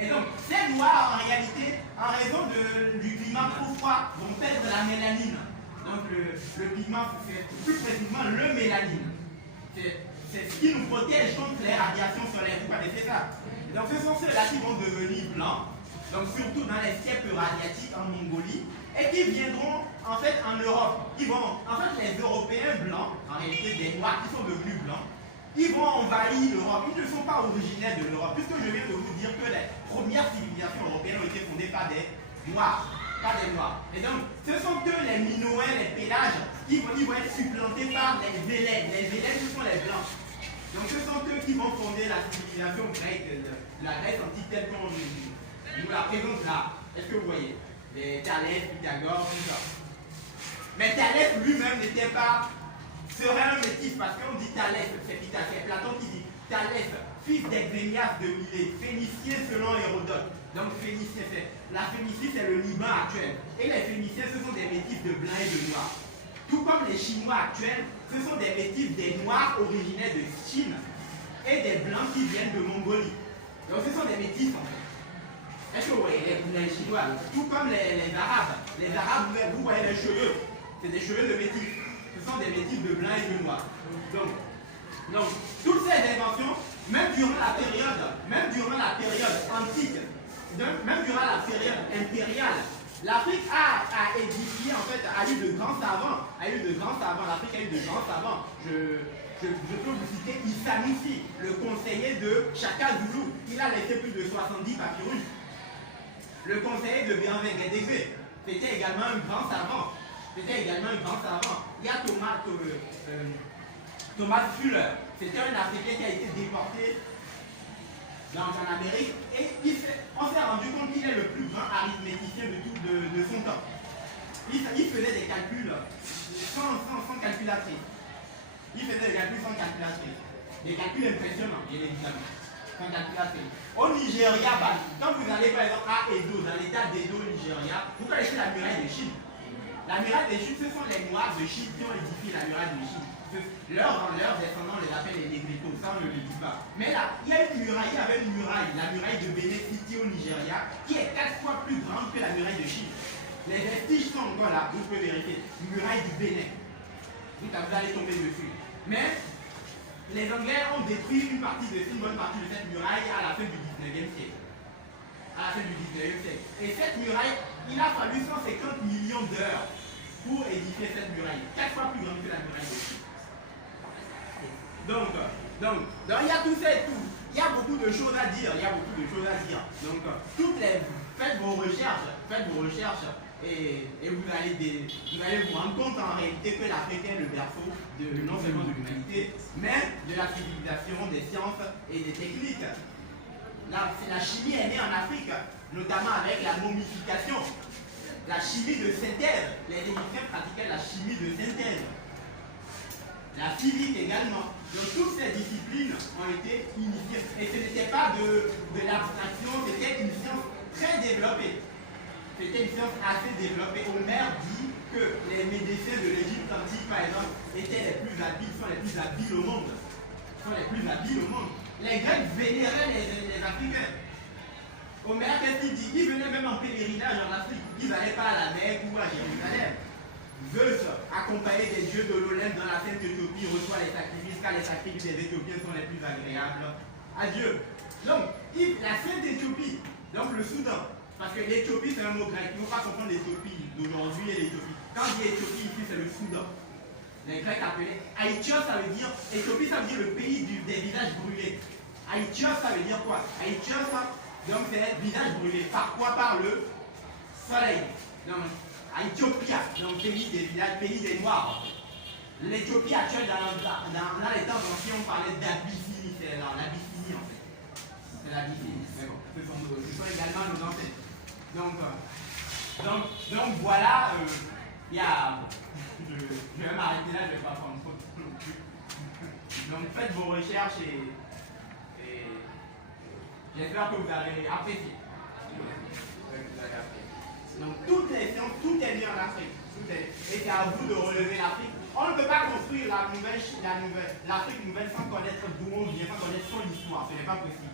Et donc, ces noirs, en réalité, en raison du climat trop froid, vont perdre la mélanine. Donc, le pigment, c'est plus précisément le mélanine. C'est ce qui nous protège contre les radiations solaires. Vous connaissez ça? Donc, ce sont ceux-là qui vont devenir blancs. Donc surtout dans les steppes radiatiques en Mongolie, et qui viendront en fait en Europe. En fait les Européens blancs, en réalité des Noirs qui sont devenus blancs, ils vont envahir l'Europe. Ils ne sont pas originaires de l'Europe, puisque je viens de vous dire que les premières civilisations européennes ont été fondées par des Noirs, Et donc ce sont que les Minoens, les Pélages, qui vont être supplantés par les Hellènes. Les Hellènes, ce sont les Blancs. Donc ce sont eux qui vont fonder la civilisation grecque, la Grèce antique telle qu'on nous la présente là. Est-ce que vous voyez? Les Thalès, Pythagore, tout ça. Mais Thalès lui-même n'était pas. Serait un métis parce qu'on dit Thalès, c'est Platon qui dit Thalès, fils d'Exénias de Milet, phénicien selon Hérodote. Donc phénicien, la Phénicie c'est le Liban actuel. Et les Phéniciens ce sont des métis de blancs et de noirs. Tout comme les Chinois actuels, ce sont des métis des noirs originaires de Chine et des blancs qui viennent de Mongolie. Donc ce sont des métis en fait. Est-ce que vous voyez les Chinois, tout comme les Arabes? Les Arabes, vous voyez les cheveux, c'est des cheveux de métis. Ce sont des métis de blanc et de noir. Donc, toutes ces inventions, même durant la période antique, même durant la période impériale, l'Afrique a édifié, en fait, a eu de grands savants. L'Afrique a eu de grands savants. Je peux vous citer Issa-Noussi, le conseiller de Chaka Zulu. Il a laissé plus de 70 papyrus. Le conseiller de Bernard Guédégbé, c'était également un grand savant. Il y a Thomas Fuller, c'était un Africain qui a été déporté en Amérique et on s'est rendu compte qu'il est le plus grand arithméticien de son temps. Il faisait des calculs sans calculatrice. Des calculs impressionnants, bien évidemment. Sans calculatrice. Au Nigeria, quand vous allez par exemple à Edo, dans l'état d'Edo, Nigeria, vous connaissez la muraille de Chine. La muraille de Chine, ce sont les Noirs de Chine qui ont édifié la muraille de Chine. Leurs descendants les appellent les Négritos, ça on ne le dit pas. Mais là, il y avait une muraille, la muraille de Benin City au Nigeria, qui est 4 fois plus grande que la muraille de Chine. Les vestiges sont encore là, vous pouvez vérifier. Muraille du Bénin. Vous allez tomber dessus. Mais les Anglais ont détruit une bonne partie de cette muraille à la fin du 19e siècle. Et cette muraille, il a fallu 150 millions d'heures pour édifier cette muraille. 4 fois plus grande que la muraille de Chine. Donc, il y a tout ça et tout. Il y a beaucoup de choses à dire. Donc, faites vos recherches et vous allez vous rendre compte en réalité que l'Afrique est le berceau non seulement de l'humanité, mais de la civilisation, des sciences et des techniques. La chimie est née en Afrique, notamment avec la momification, la chimie de synthèse. Les Égyptiens pratiquaient la chimie de synthèse. La physique également. Donc toutes ces disciplines ont été initiées. Et ce n'était pas de l'abstraction, c'était une science très développée. C'était une science assez développée. Homère dit que les médecins de l'Égypte antique, par exemple, étaient les plus habiles, sont les plus habiles au monde. Les Grecs vénéraient les Africains. Omer, qu'est-ce qu'il dit? Il venait même en pèlerinage en Afrique. Il n'allait pas à la Mecque ou à Jérusalem. Zeus, accompagné des dieux de l'Olympe dans la Sainte Éthiopie, reçoit les sacrifices, car les sacrifices des Éthiopiens sont les plus agréables à Dieu. Donc, la Sainte Éthiopie, donc le Soudan, parce que l'Éthiopie c'est un mot grec, il ne faut pas comprendre l'Éthiopie d'aujourd'hui et l'Éthiopie. Quand on dit Éthiopie ici, c'est le Soudan. Les Grecs appelaient Haïtios, ça veut dire, Éthiopie ça veut dire le pays des visages brûlés. Haïtios, ça veut dire quoi? Haïtios, donc c'est visage brûlé. Par quoi? Par le soleil. Donc, Éthiopia, donc pays des villages, pays des Noirs. L'Éthiopie actuelle, dans les temps anciens, on parlait d'Abyssinie, c'est l'Abyssinie en fait. C'est l'Abyssinie, mais bon, ce sont également nos ancêtres. Donc voilà, il y a. Je vais m'arrêter là, je ne vais pas prendre faute. Donc faites vos recherches et j'espère que vous avez apprécié. Donc toutes les sciences, tout est mis en Afrique. Et c'est à vous de relever l'Afrique. On ne peut pas construire l'Afrique nouvelle sans connaître d'où on vient, sans connaître son histoire. Ce n'est pas possible.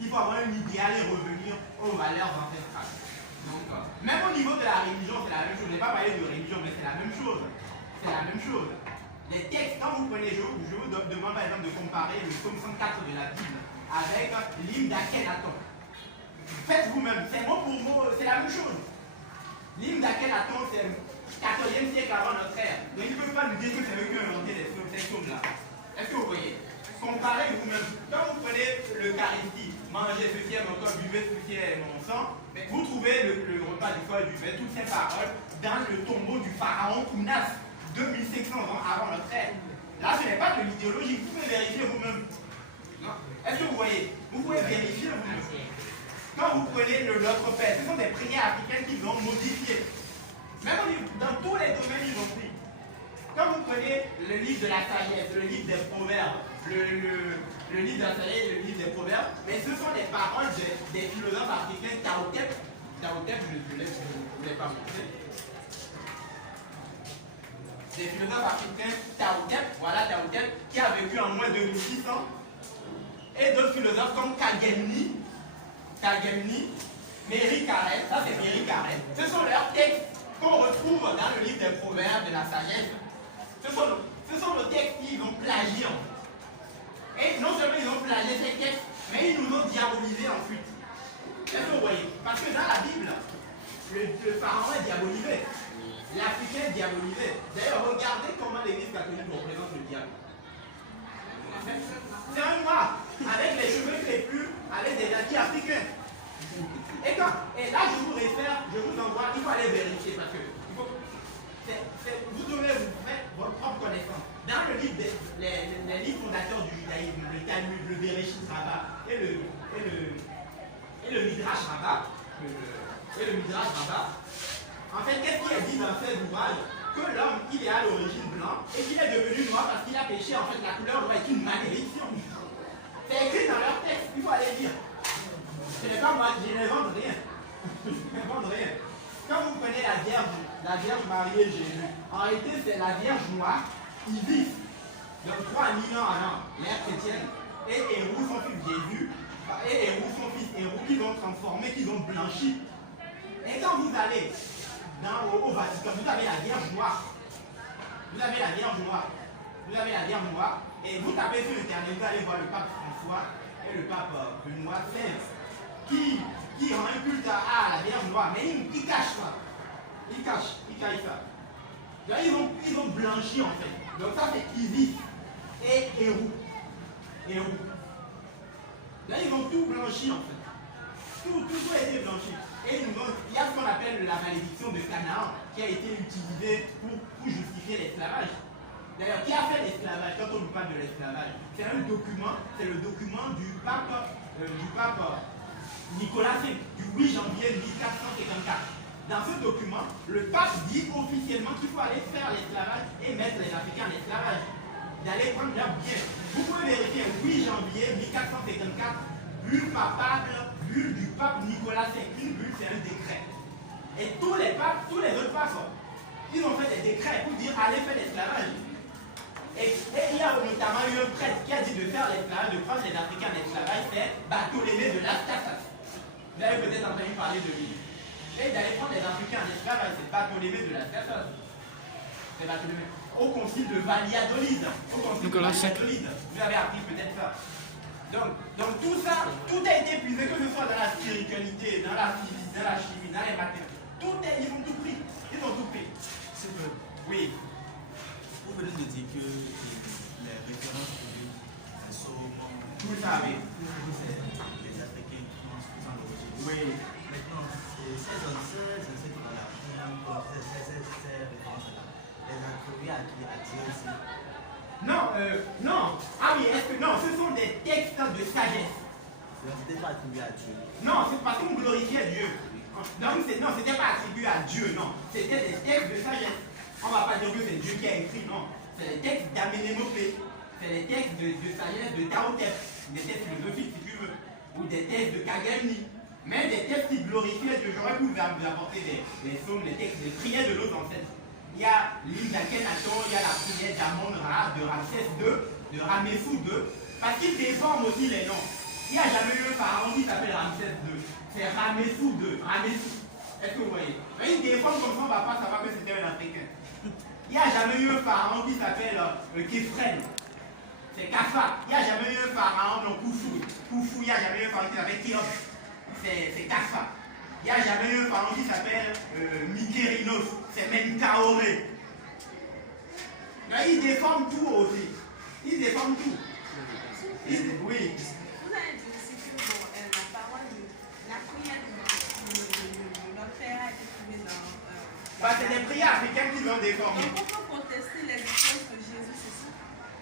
Il faut avoir un idéal et revenir aux valeurs ancestrales. Donc, même au niveau de la religion, c'est la même chose. Je n'ai pas parlé de religion, mais c'est la même chose. C'est la même chose. Les textes, quand vous prenez, je vous demande par exemple de comparer le psaume 104 de la Bible avec l'hymne d'Akhenaton. Faites vous-même, c'est mot pour mot, c'est la même chose. L'hymne d'Akhenaton, c'est le 14e siècle avant notre ère. Donc il ne peut pas nous dire que c'est eux qui ont inventé ces choses-là. Est-ce que vous voyez? Comparez vous-même. Quand vous prenez l'Eucharistie, mangez ceci est mon corps, buvez ceci est mon sang, mais vous trouvez le repas du corps et du vin, toutes ces paroles, dans le tombeau du pharaon Kounas, 2500 ans avant notre ère. Là, ce n'est pas de l'idéologie, vous pouvez vérifier vous-même. Est-ce que vous voyez? Vous pouvez vérifier vous-même. Quand vous prenez notre Père, ce sont des prières africaines qu'ils ont modifiées. Même dans tous les domaines, ils ont pris. Quand vous prenez le livre de la sagesse, le livre des proverbes, le livre de la sagesse et le livre des proverbes, mais ce sont des paroles des philosophes africains Taotep. Taotep, je ne l'ai pas montré. Des philosophes africains Taotep, voilà Taotep, qui a vécu en moins de 2600. Et d'autres philosophes comme Kagemni, Méry Carrel, ça c'est Méry Carrel. Ce sont leurs textes qu'on retrouve dans le livre des proverbes de la sagesse. Ce sont nos textes qu'ils ont plagiés en fait. Et non seulement ils ont plagié ces textes, mais ils nous ont diabolisés ensuite. Est-ce que vous voyez? Parce que dans la Bible, le pharaon est diabolisé. L'Africain est diabolisé. D'ailleurs, regardez comment l'Église catholique représente le diable. C'est un noir, avec les cheveux crépus, avec des habits africains. Et là, je vous réfère, je vous envoie, il faut aller vérifier parce que vous devez vous faire votre propre connaissance. Dans le livre les livres fondateurs du judaïsme, le Talmud, le Bereshit Rabbah et le Midrash Rabbah, en fait, qu'est-ce qui est dit dans ces ouvrages? Que l'homme, il est à l'origine blanc et qu'il est devenu noir parce qu'il a péché. En fait, la couleur noire est une malédiction. C'est écrit dans leur texte, il faut aller lire. Ce n'est pas moi, je n'invente rien. Je n'invente rien. Quand vous prenez la Vierge Marie et Jésus, en réalité, c'est la Vierge noire, Isis, donc 3000 ans avant l'ère chrétienne, et Hérou, son fils Jésus, et Hérou, son fils Hérou, qu'ils ont transformé, qu'ils ont blanchi. Et quand vous allez au Vatican, vous avez la Vierge noire. Vous avez la Vierge noire. Et vous tapez sur Internet, vous allez voir le pape François et le pape Benoît XVI qui rend un culte à la Vierge noire. Mais ils cachent ça. Ils cachent ça. Là, ils ont blanchi en fait. Donc ça c'est Isis et Hérou. Là, ils ont tout blanchi en fait. Tout a été blanchi. Et il y a ce qu'on appelle la malédiction de Canaan qui a été utilisée pour justifier l'esclavage. D'ailleurs, qui a fait l'esclavage? Quand on nous parle de l'esclavage, c'est un document, c'est le document du pape Nicolas V, du 8 janvier 1454. Dans ce document, le pape dit officiellement qu'il faut aller faire l'esclavage et mettre les Africains en esclavage. D'aller prendre leurs biens. Vous pouvez vérifier 8 janvier 1454, bulle papale, bulle du pape Nicolas V. Une bulle, c'est un décret. Et tous les autres papes, ils ont fait des décrets pour dire allez faire l'esclavage. Et il y a notamment eu un prêtre qui a dit de faire l'esclavage, de prendre les Africains en esclavage, c'est Bartholomé de Las Casas. Vous avez peut-être entendu parler de lui. Et d'aller prendre les Africains en esclavage, c'est Bartholomé de la Cassos. C'est Bartholomé. Au concile de Valladolid. Au concile de Valladolid. Vous avez appris peut-être ça. Donc tout ça, tout a été épuisé, que ce soit dans la spiritualité, dans la physique, dans la chimie, dans les mathématiques. Ils ont tout pris. Ils ont tout pris. C'est peu. Oui. Vous venez de dire que les références bibliques sont Tout ça, oui. les Africains qui ont en origine. Oui. Maintenant, ces références-là, les attribuer à Dieu aussi. Non. Ah oui, non, ce sont des textes de sagesse. C'était pas attribué à Dieu. Non, c'est parce qu'on glorifiait Dieu. Non, c'était pas attribué à Dieu, non. C'était des textes de sagesse. On ne va pas dire que c'est Dieu qui a écrit, non. C'est les textes d'Amenémopé. C'est les textes de sagesse de Taotep. Des textes philosophiques, si tu veux. Ou des textes de Kagani. Mais des textes qui glorifiaient Dieu. J'aurais pu vous apporter des psaumes, des textes, des prières de nos ancêtres. Il y a l'île d'Akhenaton, il y a la prière d'Amon-Ra, de Ramsès II, de Ramessou II. Parce qu'ils déforment aussi les noms. Il n'y a jamais eu un pharaon qui s'appelle Ramsès II. C'est Ramessou II. Ramessou. Est-ce que vous voyez? Ils déforment comme ça, on ne va pas savoir que c'était un Africain. Il n'y a jamais eu un pharaon qui s'appelle Képhren. C'est Kafa. Il n'y a jamais eu un pharaon, non, Khufu. Khufu, il n'y a jamais eu un pharaon qui s'appelle Kéops. C'est Kafa. Il n'y a jamais eu un pharaon qui s'appelle Mykérinos. C'est Menkaoré. Ils déforment tout aussi. Ils déforment tout. Oui. Vous avez dit aussi que la parole de la prière de notre Père a été trouvée dans. C'est des prières africaines qui l'ont déformé. Donc pourquoi contester l'existence de Jésus, c'est ça?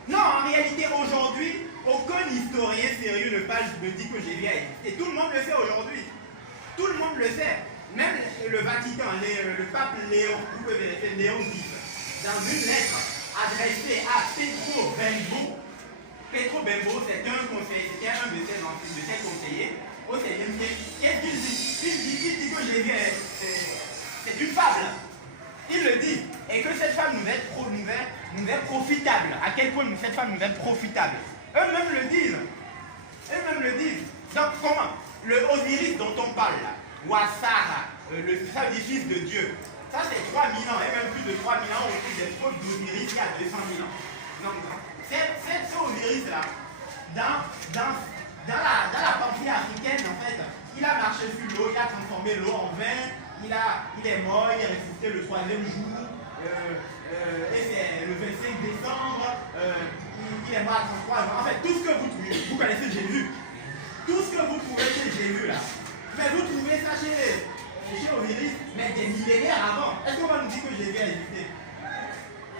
Non, en réalité, aujourd'hui, aucun historien sérieux ne dit que Jésus a existé. Tout le monde le sait aujourd'hui. Tout le monde le sait. Même le Vatican, le pape Léon, vous pouvez vérifier, Léon X, dans une lettre adressée à Pedro Bembo. Pedro Bembo, c'était un de ses conseillers au 16e siècle. Qu'est-ce qu'il dit? Il dit que Jésus c'est une fable. Il le dit. Et que cette femme nous est profitable. À quel point cette femme nous est profitable. Eux-mêmes le disent. Donc comment? Le Osiris dont on parle là, Ouassara, le sacrifice de Dieu, ça c'est 3000 ans, et même plus de 3000 ans, on trouve des fautes d'Osiris il y a 200 000 ans. Donc, ce Osiris-là, dans la pensée africaine, en fait, il a marché sur l'eau, il a transformé l'eau en vin, il est mort, il est ressuscité le 3e jour, et c'est le 25 décembre, il est mort à 33 ans. En fait, tout ce que vous connaissez Jésus, tout ce que vous trouvez chez Jésus là, mais vous trouvez ça chez Osiris, mais des millénaires avant. Est-ce qu'on va nous dire que Jésus a existé?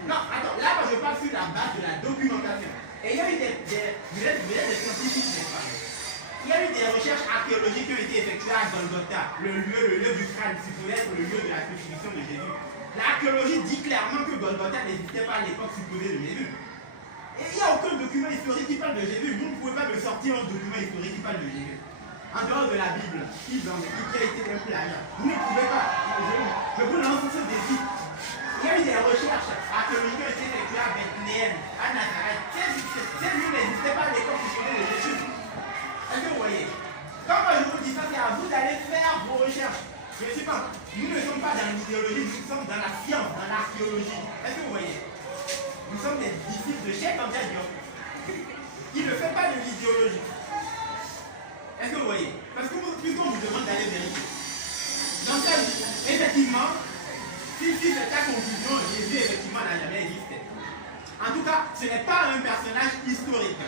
Non, attends, là moi je parle sur la base de la documentation. Et il y a eu des scientifiques, n'est-ce pas? Il y a eu des recherches archéologiques qui ont été effectuées à Golgotha, le lieu du crâne, si peut être le lieu de la crucifixion de Jésus. L'archéologie dit clairement que Golgotha n'existait pas à l'époque supposée de Jésus. Et il n'y a aucun document historique qui parle de Jésus. Vous ne pouvez pas me sortir un document historique qui parle de Jésus. En dehors de la Bible, qui a été un plagiat. Vous ne pouvez pas. Je vous lance ce défi. Il y a eu des recherches archéologiques qui ont été effectuées à Bethléem, à Nazareth. Ces lieux n'existaient pas à l'époque supposée de Jésus. Est-ce que vous voyez? Quand moi je vous dis ça, c'est à vous d'aller faire vos recherches. Je ne sais pas. Nous ne sommes pas dans l'idéologie, nous sommes dans la science, dans l'archéologie. Est-ce que vous voyez? Nous sommes des disciples de Cheikh Anta Diop. Il ne fait pas de l'idéologie. Est-ce que vous voyez? Parce que puisqu'on vous demande d'aller vérifier. Donc, effectivement, si c'est ta conclusion, Jésus effectivement n'a jamais existé. En tout cas, ce n'est pas un personnage historique.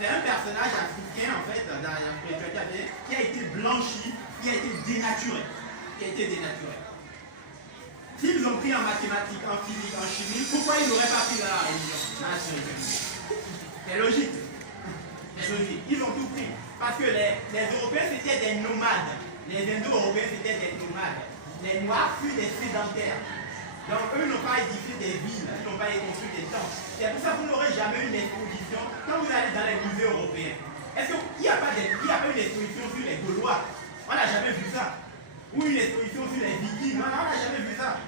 C'est un personnage africain, en fait, dans la spiritualité africaine, qui a été blanchi, qui a été dénaturé. S'ils ont pris en mathématiques, en physique, en chimie, pourquoi ils n'auraient pas pris dans la religion? C'est logique. Ils ont tout pris. Parce que les Européens, c'était des nomades. Les Indo-Européens, c'était des nomades. Les Noirs furent des sédentaires. Donc, eux n'ont pas édifié des villes, ils n'ont pas construit des temples. C'est pour ça que vous n'aurez jamais une exposition quand vous allez dans les musées européens. Est-ce qu'il n'y a pas une exposition sur les Gaulois? On n'a jamais vu ça. Ou une exposition sur les Vikings? Non, on n'a jamais vu ça.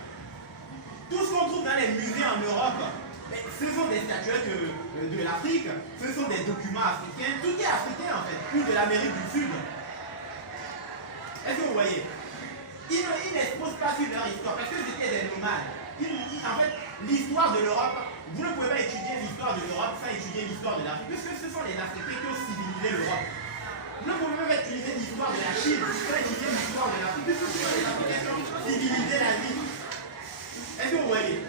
Tout ce qu'on trouve dans les musées en Europe, ce sont des statuettes de l'Afrique, ce sont des documents africains, tout est africain en fait, ou de l'Amérique du Sud. Est-ce que vous voyez? Ils n'exposent pas sur leur histoire parce que c'était des nomades. En fait, l'histoire de l'Europe, vous ne pouvez pas étudier l'histoire de l'Europe sans étudier l'histoire de l'Afrique, puisque ce sont les Africains qui ont civilisé l'Europe. Vous ne pouvez pas utiliser l'histoire de la Chine sans étudier l'histoire de l'Afrique, puisque ce sont les Africains qui ont civilisé la vie. Est-ce que vous voyez?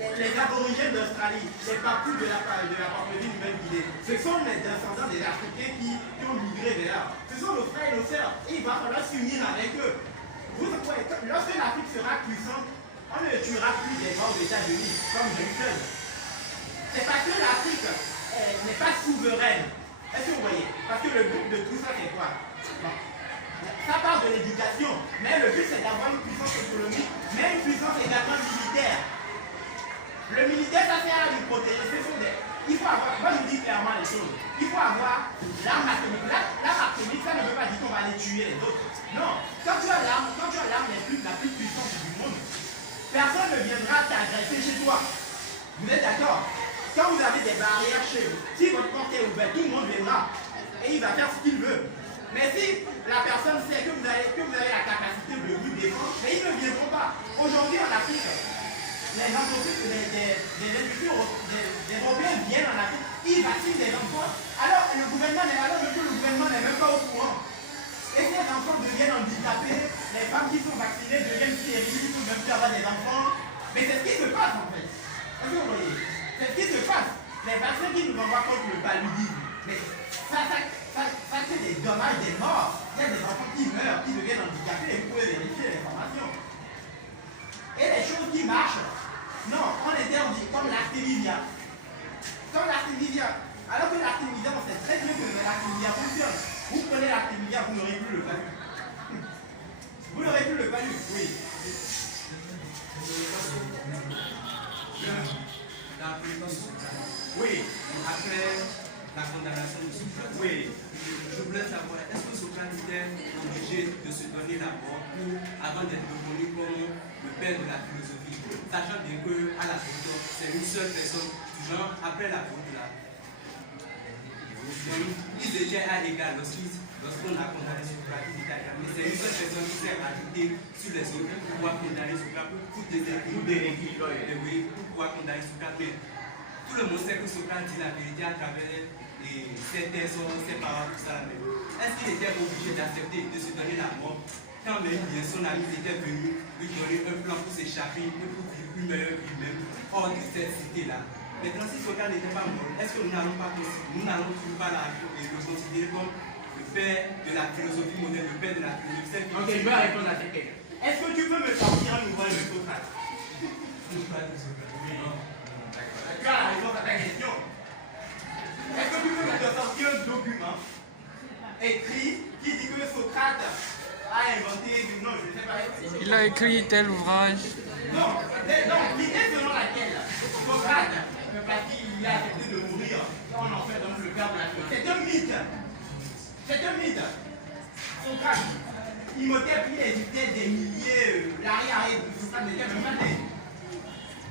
Les aborigènes d'Australie, les papous de la Papouasie-Nouvelle-Guinée, ce sont les descendants des Africains qui ont migré vers là. Ce sont nos frères et nos sœurs. Et il va falloir s'unir avec eux. Lorsque l'Afrique sera puissante, on ne tuera plus des gens aux États-Unis comme Johnson. C'est parce que l'Afrique n'est pas souveraine. Est-ce que vous voyez? Parce que le but de tout ça, c'est quoi? Bon. Ça part de l'éducation, mais le but c'est d'avoir une puissance économique, mais une puissance également militaire. Le militaire, ça sert à nous protéger. Il faut avoir, moi je vous dis clairement les choses, il faut avoir l'arme atomique. L'arme atomique, ça ne veut pas dire qu'on va aller tuer les autres. Non, quand tu as l'arme la plus puissante du monde, personne ne viendra t'agresser chez toi. Vous êtes d'accord? Quand vous avez des barrières chez vous, si votre porte est ouverte, tout le monde viendra et il va faire ce qu'il veut. Mais si la personne sait que vous avez la capacité de vous défendre, mais ils ne viendront pas. Aujourd'hui en Afrique, les entreprises, des Européens viennent en Afrique, ils vaccinent des enfants. Alors le gouvernement n'est même pas au courant. Et ces enfants deviennent handicapés, les femmes qui sont vaccinées deviennent stériles, ils ne peuvent même plus avoir des enfants. Mais c'est ce qui se passe en fait. Est-ce que vous voyez? C'est ce qui se passe. Les vaccins qui nous envoient contre le paludisme, mais ça crée des dommages, des morts. Il y a des enfants qui meurent, qui deviennent handicapés, et vous pouvez vérifier l'information. Et les choses qui marchent, non, on interdit, comme l'artémisia. Comme l'artémisia. Alors que l'artémisia, on sait très bien que l'artémisia fonctionne. Vous prenez l'artémisia, vous n'aurez plus le palu. Vous n'aurez plus le palu, oui. Oui. Après la condamnation de Socrate, Oui. je voulais savoir, est-ce que Socrate était obligé de se donner la mort avant d'être reconnu comme le père de la philosophie, sachant bien qu'à la Platon, c'est une seule personne du genre après la faute de la. Donc, ils étaient à l'égal lorsqu'on a condamné Socrate, ils étaient à l'égal. Mais c'est une seule personne qui s'est rajoutée sur les autres pour pouvoir condamner Socrate, pour déséquilibrer. Oui, pour pouvoir condamner Socrate. Mais tout le monde sait que Socrate dit la vérité à travers ses thèses, ses paroles, tout ça. Est-ce qu'il était obligé d'accepter de se donner la mort quand même bien son ami était venu lui donner un plan pour s'échapper et pour vivre une meilleure vie même hors de cette cité-là? Maintenant, si Socrate n'était pas mort, est-ce que nous n'allons toujours pas le considérer comme le père de la philosophie moderne, le père de la philosophie? Ok, je vais répondre à cette question. Est-ce que tu peux me sortir un ouvrage de Socrate? Tu as la réponse à ta question. Est-ce que tu peux me sortir un document écrit qui dit que Socrate a inventé... Non, je ne sais pas. Il a écrit tel ouvrage. Non, l'idée selon laquelle Socrate, parce qu'il a accepté de mourir, on en fait donc le père de la philosophie. C'est un mythe. C'est un mythe. Socrate, Imhotep, il existait des milliers, l'arrière de Socrate n'était même pas né.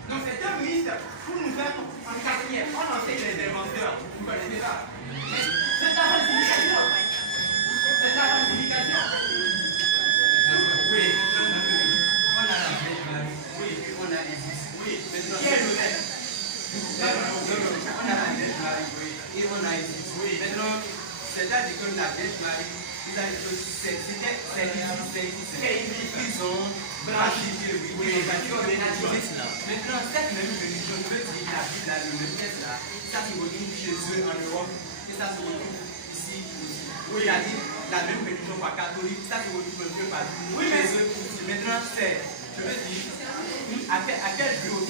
Donc c'est un mythe pour nous faire en quatrième. On enseigne les inventeurs, vous ne connaissez pas. Mais c'est la falsification. C'est la falsification. Oui. On a la Vierge Marie. Oui. On a Isis. Oui. Qui est le maître? On a la Vierge Marie. Oui. Et on a Isis. Oui. Maintenant, c'est-à-dire que la Vierge Marie, ils ont branchifié, oui, maintenant, cette même religion veut dire la Bible, là, le même texte là, ça se retrouve chez eux en Europe, et ça se retrouve ici aussi. Oui, il a dit la même religion pas catholique, ça se retrouve un peu partout. Oui, chez eux aussi. Maintenant, c'est, je veux dire, à quel but,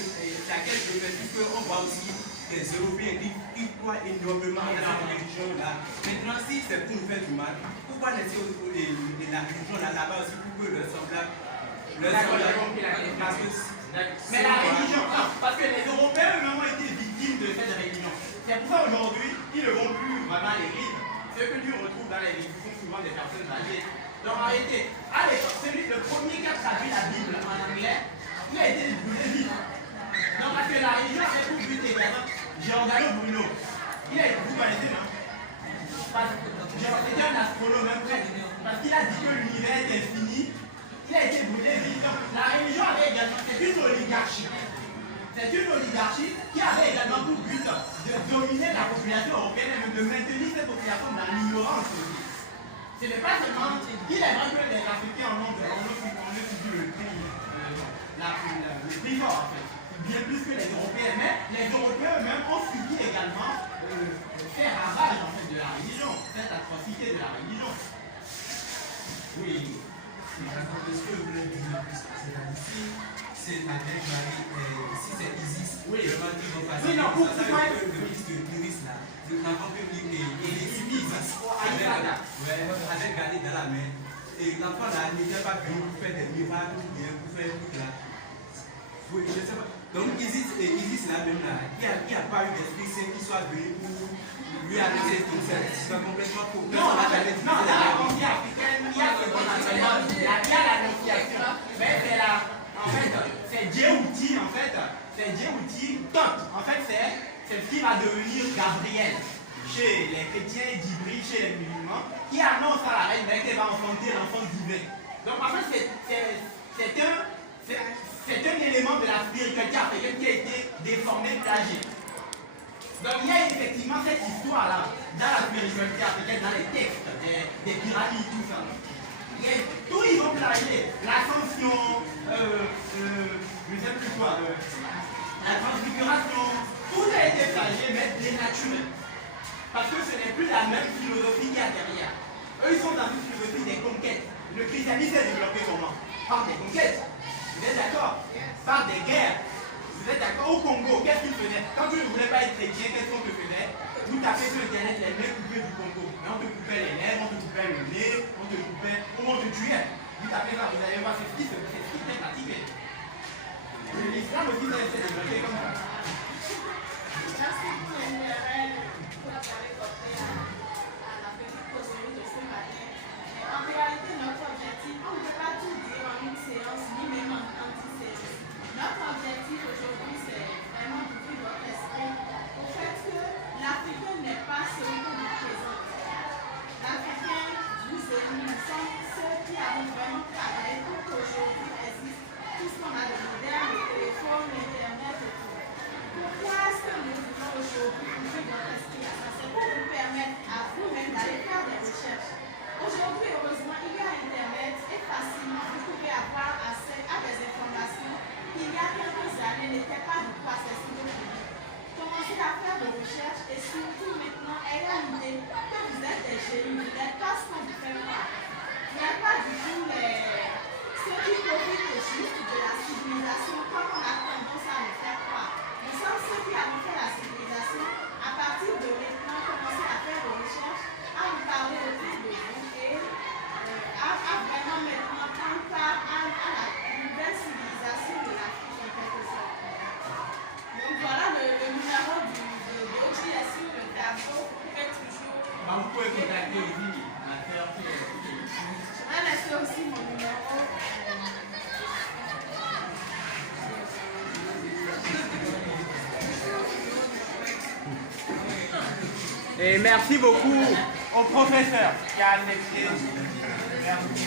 puisque on voit aussi des Européens qui croient énormément à la religion là. Maintenant, si c'est pour nous faire du mal, pourquoi laisser la religion là-bas aussi pour que leur semblable. Mais la religion, parce que les Européens eux-mêmes ont été victimes de cette religion. C'est pour ça aujourd'hui, ils ne vont plus vraiment à l'église. Ce que tu retrouves dans les églises sont souvent des personnes âgées. Donc en réalité, à l'époque, le premier qui a traduit la Bible en anglais, il a été brûlé vif. Donc parce que la religion est pour but également. Giordano Bruno, vous connaissez, non? C'était un astronome même près, parce qu'il a dit que l'univers est infini. C'est une oligarchie qui avait également pour but de dominer la population européenne et même de maintenir cette population dans l'ignorance aussi. Ce n'est pas seulement, il est vrai que les Africains en ont subi le prix fort en fait, bien plus que les Européens, mais les Européens eux-mêmes ont subi également ces ravages en fait de la religion, cette atrocité de la religion. Oui. D'accord, ce que je voulais dire plus, c'est la Vierge Marie, si c'est Isis, oui. Vraiment, ils vont passer. Oui, non, pour ça, le fils de Iris là, l'enfant que Isis avait gardé dans la main. Et l'enfant là n'était pas venu pour faire des miracles ou bien pour faire tout là. Oui, je sais pas. Donc Isis là même là, il n'y a pas eu d'esprit saint qui soit venu pour lui annoncer tout ça. C'est complètement faux. Non, dans la pensée africaine, il y a ce qu'on appelle l'annonciation. Mais c'est la. En fait, c'est Djéhouti, en fait. C'est Djéhouti, Thoth. En fait, c'est ce qui va devenir Gabriel chez les chrétiens d'Ibris, chez les musulmans, qui annonce à la reine qu'elle va enfanter l'enfant divin. Donc, en fait, c'est un élément de la spiritualité africaine qui a été déformé, plagié. Donc, il y a effectivement cette histoire-là dans la spiritualité africaine, dans les textes des pyramides, tout ça. Tout ils vont plagier. L'ascension, je ne sais plus quoi, la transfiguration, tout a été plagié, mais dénaturé. Parce que ce n'est plus la même philosophie qu'il y a derrière. Eux, ils sont dans une philosophie des conquêtes. Le christianisme s'est développé comment? Par des conquêtes. Vous êtes d'accord? Par des guerres. Vous êtes d'accord? Au Congo, qu'est-ce qu'ils faisaient? Quand tu ne voulais pas être chrétien, qu'est-ce qu'on te faisait? Vous tapez sur Internet les mecs coupés du Congo. Mais on te coupait les lèvres, on te coupait le nez, on te coupait, ou on te tuait. Vous tapez ça, vous allez voir, c'est ce qui était pratiqué. L'islam aussi s'est développé comme ça. En réalité, notre objectif, on ne peut pas tout dire en une séance, ni même en 30 séances. Notre objectif aujourd'hui, c'est vraiment d'ouvrir votre esprit au fait que l'Africain n'est pas celui qu'on nous présente. L'Africain, vous et nous sommes ceux qui avons vraiment travaillé pour qu'aujourd'hui existe tout ce qu'on a de moderne, le téléphone, l'Internet et tout. Pourquoi est-ce que nous voulons aujourd'hui ouvrir votre esprit à ça? C'est pour vous permettre à vous-même d'aller faire des recherches. Aujourd'hui, heureusement, il y a Internet et facilement, vous pouvez avoir accès à des informations qui, il y a quelques années, n'étaient pas du tout accessibles au public. Commencez à faire des recherches et surtout maintenant, ayez l'idée que vous êtes des génies, vous n'êtes pas ce qu'on vous fait voir. Vous n'êtes pas du tout ceux qui profitent juste de la civilisation comme on a tendance à le faire croire. Nous sommes ceux qui avons fait la civilisation. À partir de maintenant, commencez à faire des recherches, à nous parler autour de vous et à vraiment maintenant prendre part à la nouvelle civilisation de l'Afrique en quelque sorte. Donc voilà le numéro d'OGS sur le tableau. Vous pouvez toujours. Vous pouvez contacter aussi la sœur qui est. Je vais laisser aussi mon numéro. Et merci beaucoup au professeur qui a accepté. Merci.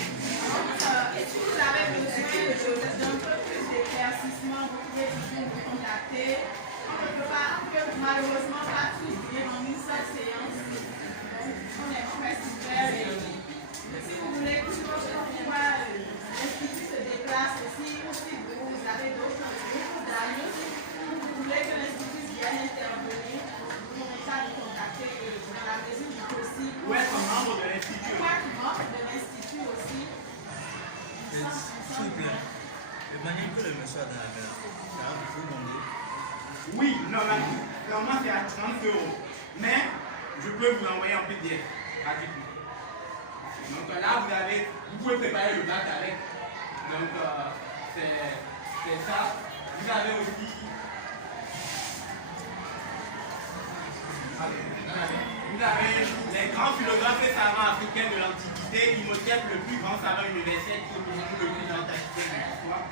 Et si vous avez besoin d'un peu plus d'éclaircissement, vous pouvez toujours vous contacter. On ne peut malheureusement pas tout dire en une seule séance. On est très super. Si vous voulez que l'Institut se déplace aussi, ou si vous avez d'autres d'amis, ou vous voulez que l'Institut vienne intervenir, vous pouvez pas nous contacter et dans la mesure du possible. Ou être membre de l'Institut. Ou être membre de l'Institut aussi. S'il vous plaît, de manière que le monsieur a dans la main, ça va vous demander. Oui, normalement c'est à 30 €. Mais je peux vous envoyer en PDF gratuitement. Donc là, vous pouvez préparer le bac avec. Donc c'est ça. Vous avez aussi. Vous avez les grands philosophes et savants africains de l'Antiquité, Imhotep, le plus grand savant universel qui est aujourd'hui le plus grand antiquité de l'histoire.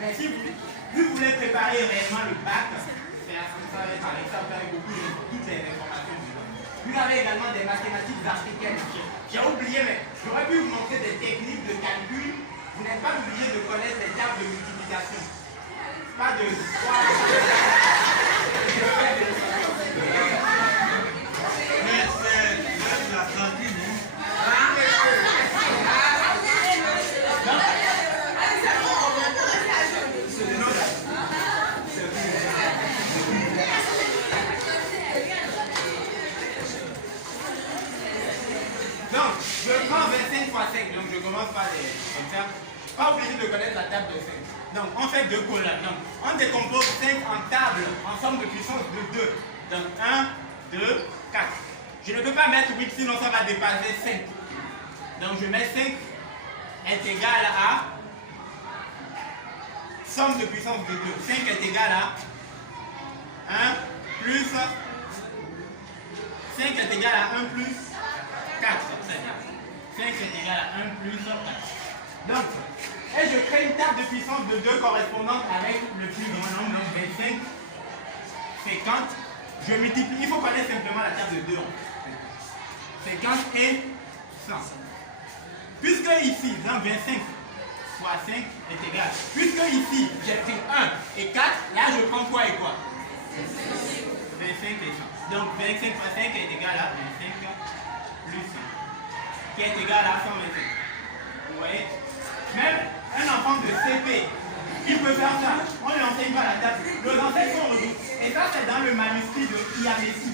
Mais si vous voulez préparer réellement le bac, c'est à ce que ça va être avec ça, vous avez toutes les informations dedans. Vous avez également des mathématiques africaines. J'ai oublié, mais j'aurais pu vous montrer des techniques de calcul. Vous n'êtes pas obligé de connaître les tables de multiplication. Pas de 3. Mais c'est la cantine. Donc, je prends 25 fois 5, donc je commence par les comme ça. Pas obligé de connaître la table de 5. Donc, on fait 2 colonnes. Donc, on décompose 5 en table, en somme de puissance de 2. Donc, 1, 2, 4. Je ne peux pas mettre 8, sinon ça va dépasser 5. Donc, je mets 5 est égal à somme de puissance de 2. 5 est égal à 1 plus 5 est égal à 1 plus 4. 5 est égal à 1 plus 4. Donc, et je crée une table de puissance de 2 correspondante avec le plus grand nombre, donc 25, 50. Je multiplie, il faut connaître simplement la table de 2. 50 et 100. Puisque ici, donc 25 fois 5 est égal. Puisque ici, j'ai pris 1 et 4, là je prends quoi et quoi? 25 et 100. Donc 25 fois 5 est égal à 25 plus 5, qui est égal à 125. Vous voyez? Même un enfant de CP, il peut faire ça. On ne l'enseigne pas à la table. Nos ancêtres sont redoux. Et ça, c'est dans le manuscrit de Iamesi.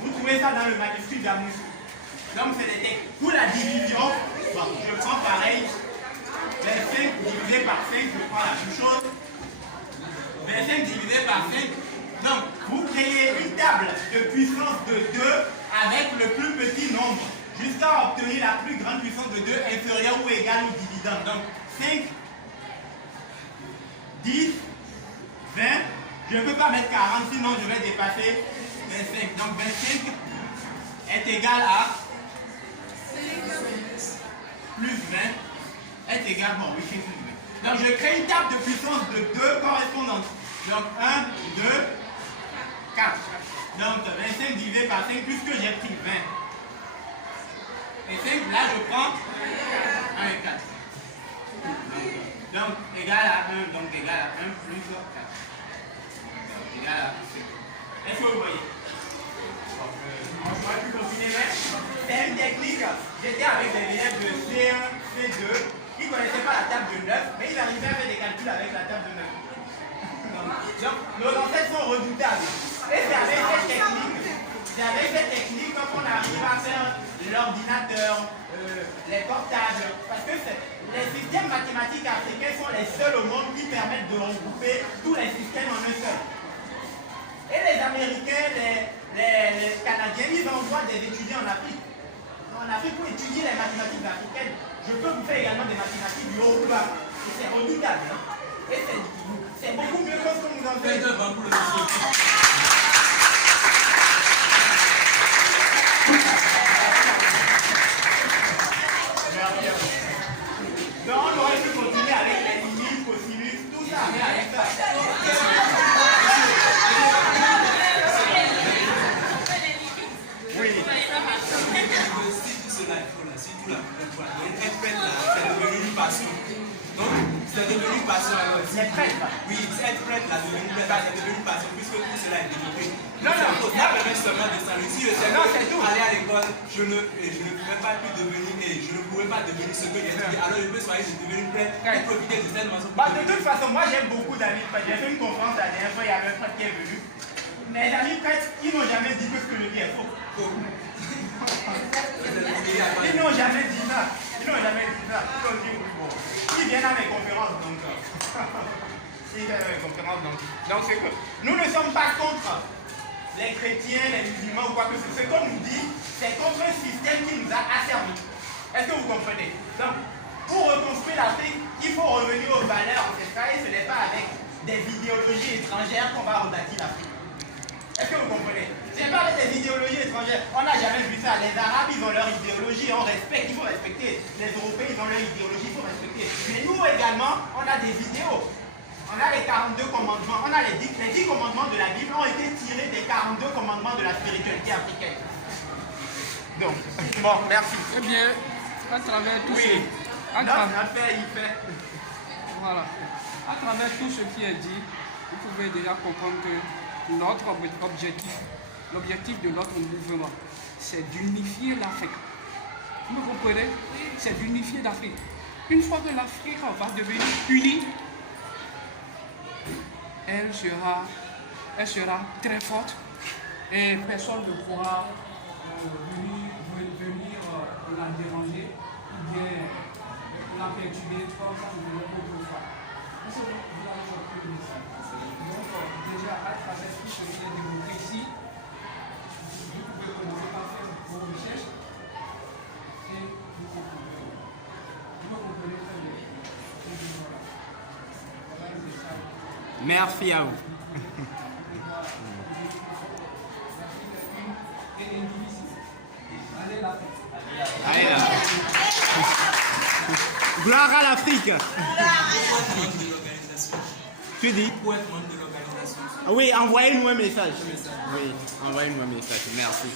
Vous trouvez ça dans le manuscrit d'Amoussou. Donc, c'est des textes. Pour la division, bon, je prends pareil. 25 divisé par 5, je prends la même chose. 25 divisé par 5. Donc, vous créez une table de puissance de 2 avec le plus petit nombre, jusqu'à obtenir la plus grande puissance de 2 inférieure ou égale au dividende. Donc 5, 10, 20, je ne peux pas mettre 40, sinon je vais dépasser 25. Donc 25 est égal à plus 20 est égal, bon oui c'est plus 20. Donc je crée une table de puissance de 2 correspondantes. Donc 1, 2, 4. Donc 25 divisé par 5, puisque j'ai pris 20. Et 5, là je prends 1 et 4. Donc égal à 1, donc égal à 1 plus 4. Égal à 5. Est-ce que vous voyez? On pourrait plus continuer, mais c'est une technique. J'étais avec des élèves de C1, C2. Ils ne connaissaient pas la table de 9, mais ils arrivaient à faire des calculs avec la table de 9. Donc nos ancêtres sont redoutables. Et c'est avec cette technique qu'on arrive à faire l'ordinateur, les portables. Parce que les systèmes mathématiques africains sont les seuls au monde qui permettent de regrouper tous les systèmes en un seul. Et les Américains, les Canadiens, ils envoient des étudiants en Afrique. En Afrique, pour étudier les mathématiques africaines, je peux vous faire également des mathématiques du haut bas. Et c'est redoutable. Hein? Et c'est beaucoup mieux que ce que nous en faisons. Donc on aurait pu continuer avec les limites, cosinus, tout ça. Mais avec ça. Oui. Si tout cela est faux, si tout la foi, donc être prêtre là, c'est devenu une passion. Donc c'est devenu une passion alors. C'est prêtre. Oui, être prêtre là, c'est devenu une passion puisque tout cela est développé. Non, Ça permet seulement de s'enrichir. Si je sais aller à l'école, je ne pourrais pas plus devenir, et je ne pourrais pas devenir ce que j'ai dit. Alors je peux soigner de devenir prêtre et profiter de cette mention. De toute façon, moi j'aime beaucoup d'amis prêtres. J'ai fait une conférence la dernière fois, il y avait un prêtre qui est venu. Mes amis prêtres, ils n'ont jamais dit que ce que je dis est faux. Ils n'ont jamais dit ça. Ils n'ont jamais dit ça. Ils ont dit oui, bon. Ils viennent à mes conférences donc. Ils viennent à mes conférences donc. Donc c'est que nous ne sommes pas contre les chrétiens, les musulmans ou quoi que ce soit. Ce qu'on nous dit, c'est contre un système qui nous a asservis. Est-ce que vous comprenez? Donc, pour reconstruire l'Afrique, il faut revenir aux valeurs ancestrales et ce n'est pas avec des idéologies étrangères qu'on va rebâtir l'Afrique. Est-ce que vous comprenez? Ce n'est pas avec des idéologies étrangères. On n'a jamais vu ça. Les Arabes, ils ont leur idéologie, on respecte, il faut respecter. Les Européens, ils ont leur idéologie, il faut respecter. Mais nous également, on a des idéaux. On a les 42 commandements, on a les 10 commandements de la Bible ont été tirés des 42 commandements de la spiritualité africaine. Donc, bon, merci. Eh bien, à travers tout Oui, ça, notre affaire, il fait. Voilà. À travers tout ce qui est dit, vous pouvez déjà comprendre que notre l'objectif de notre mouvement, c'est d'unifier l'Afrique. Vous me comprenez? C'est d'unifier l'Afrique. Une fois que l'Afrique va devenir unie, elle sera très forte et personne ne pourra venir la déranger ou bien la perturber comme ça ne devait autrefois. Donc déjà à travers tout ce qui est démocratie, vous pouvez commencer par faire vos recherches et vous comprenez. Vous me comprenez très bien. Voilà le message. Merci à vous. Allez là. Gloire à l'Afrique. Tu dis? Pour être membre de l'organisation. Oui, envoyez-nous un message. Oui, envoyez-nous un message. Merci.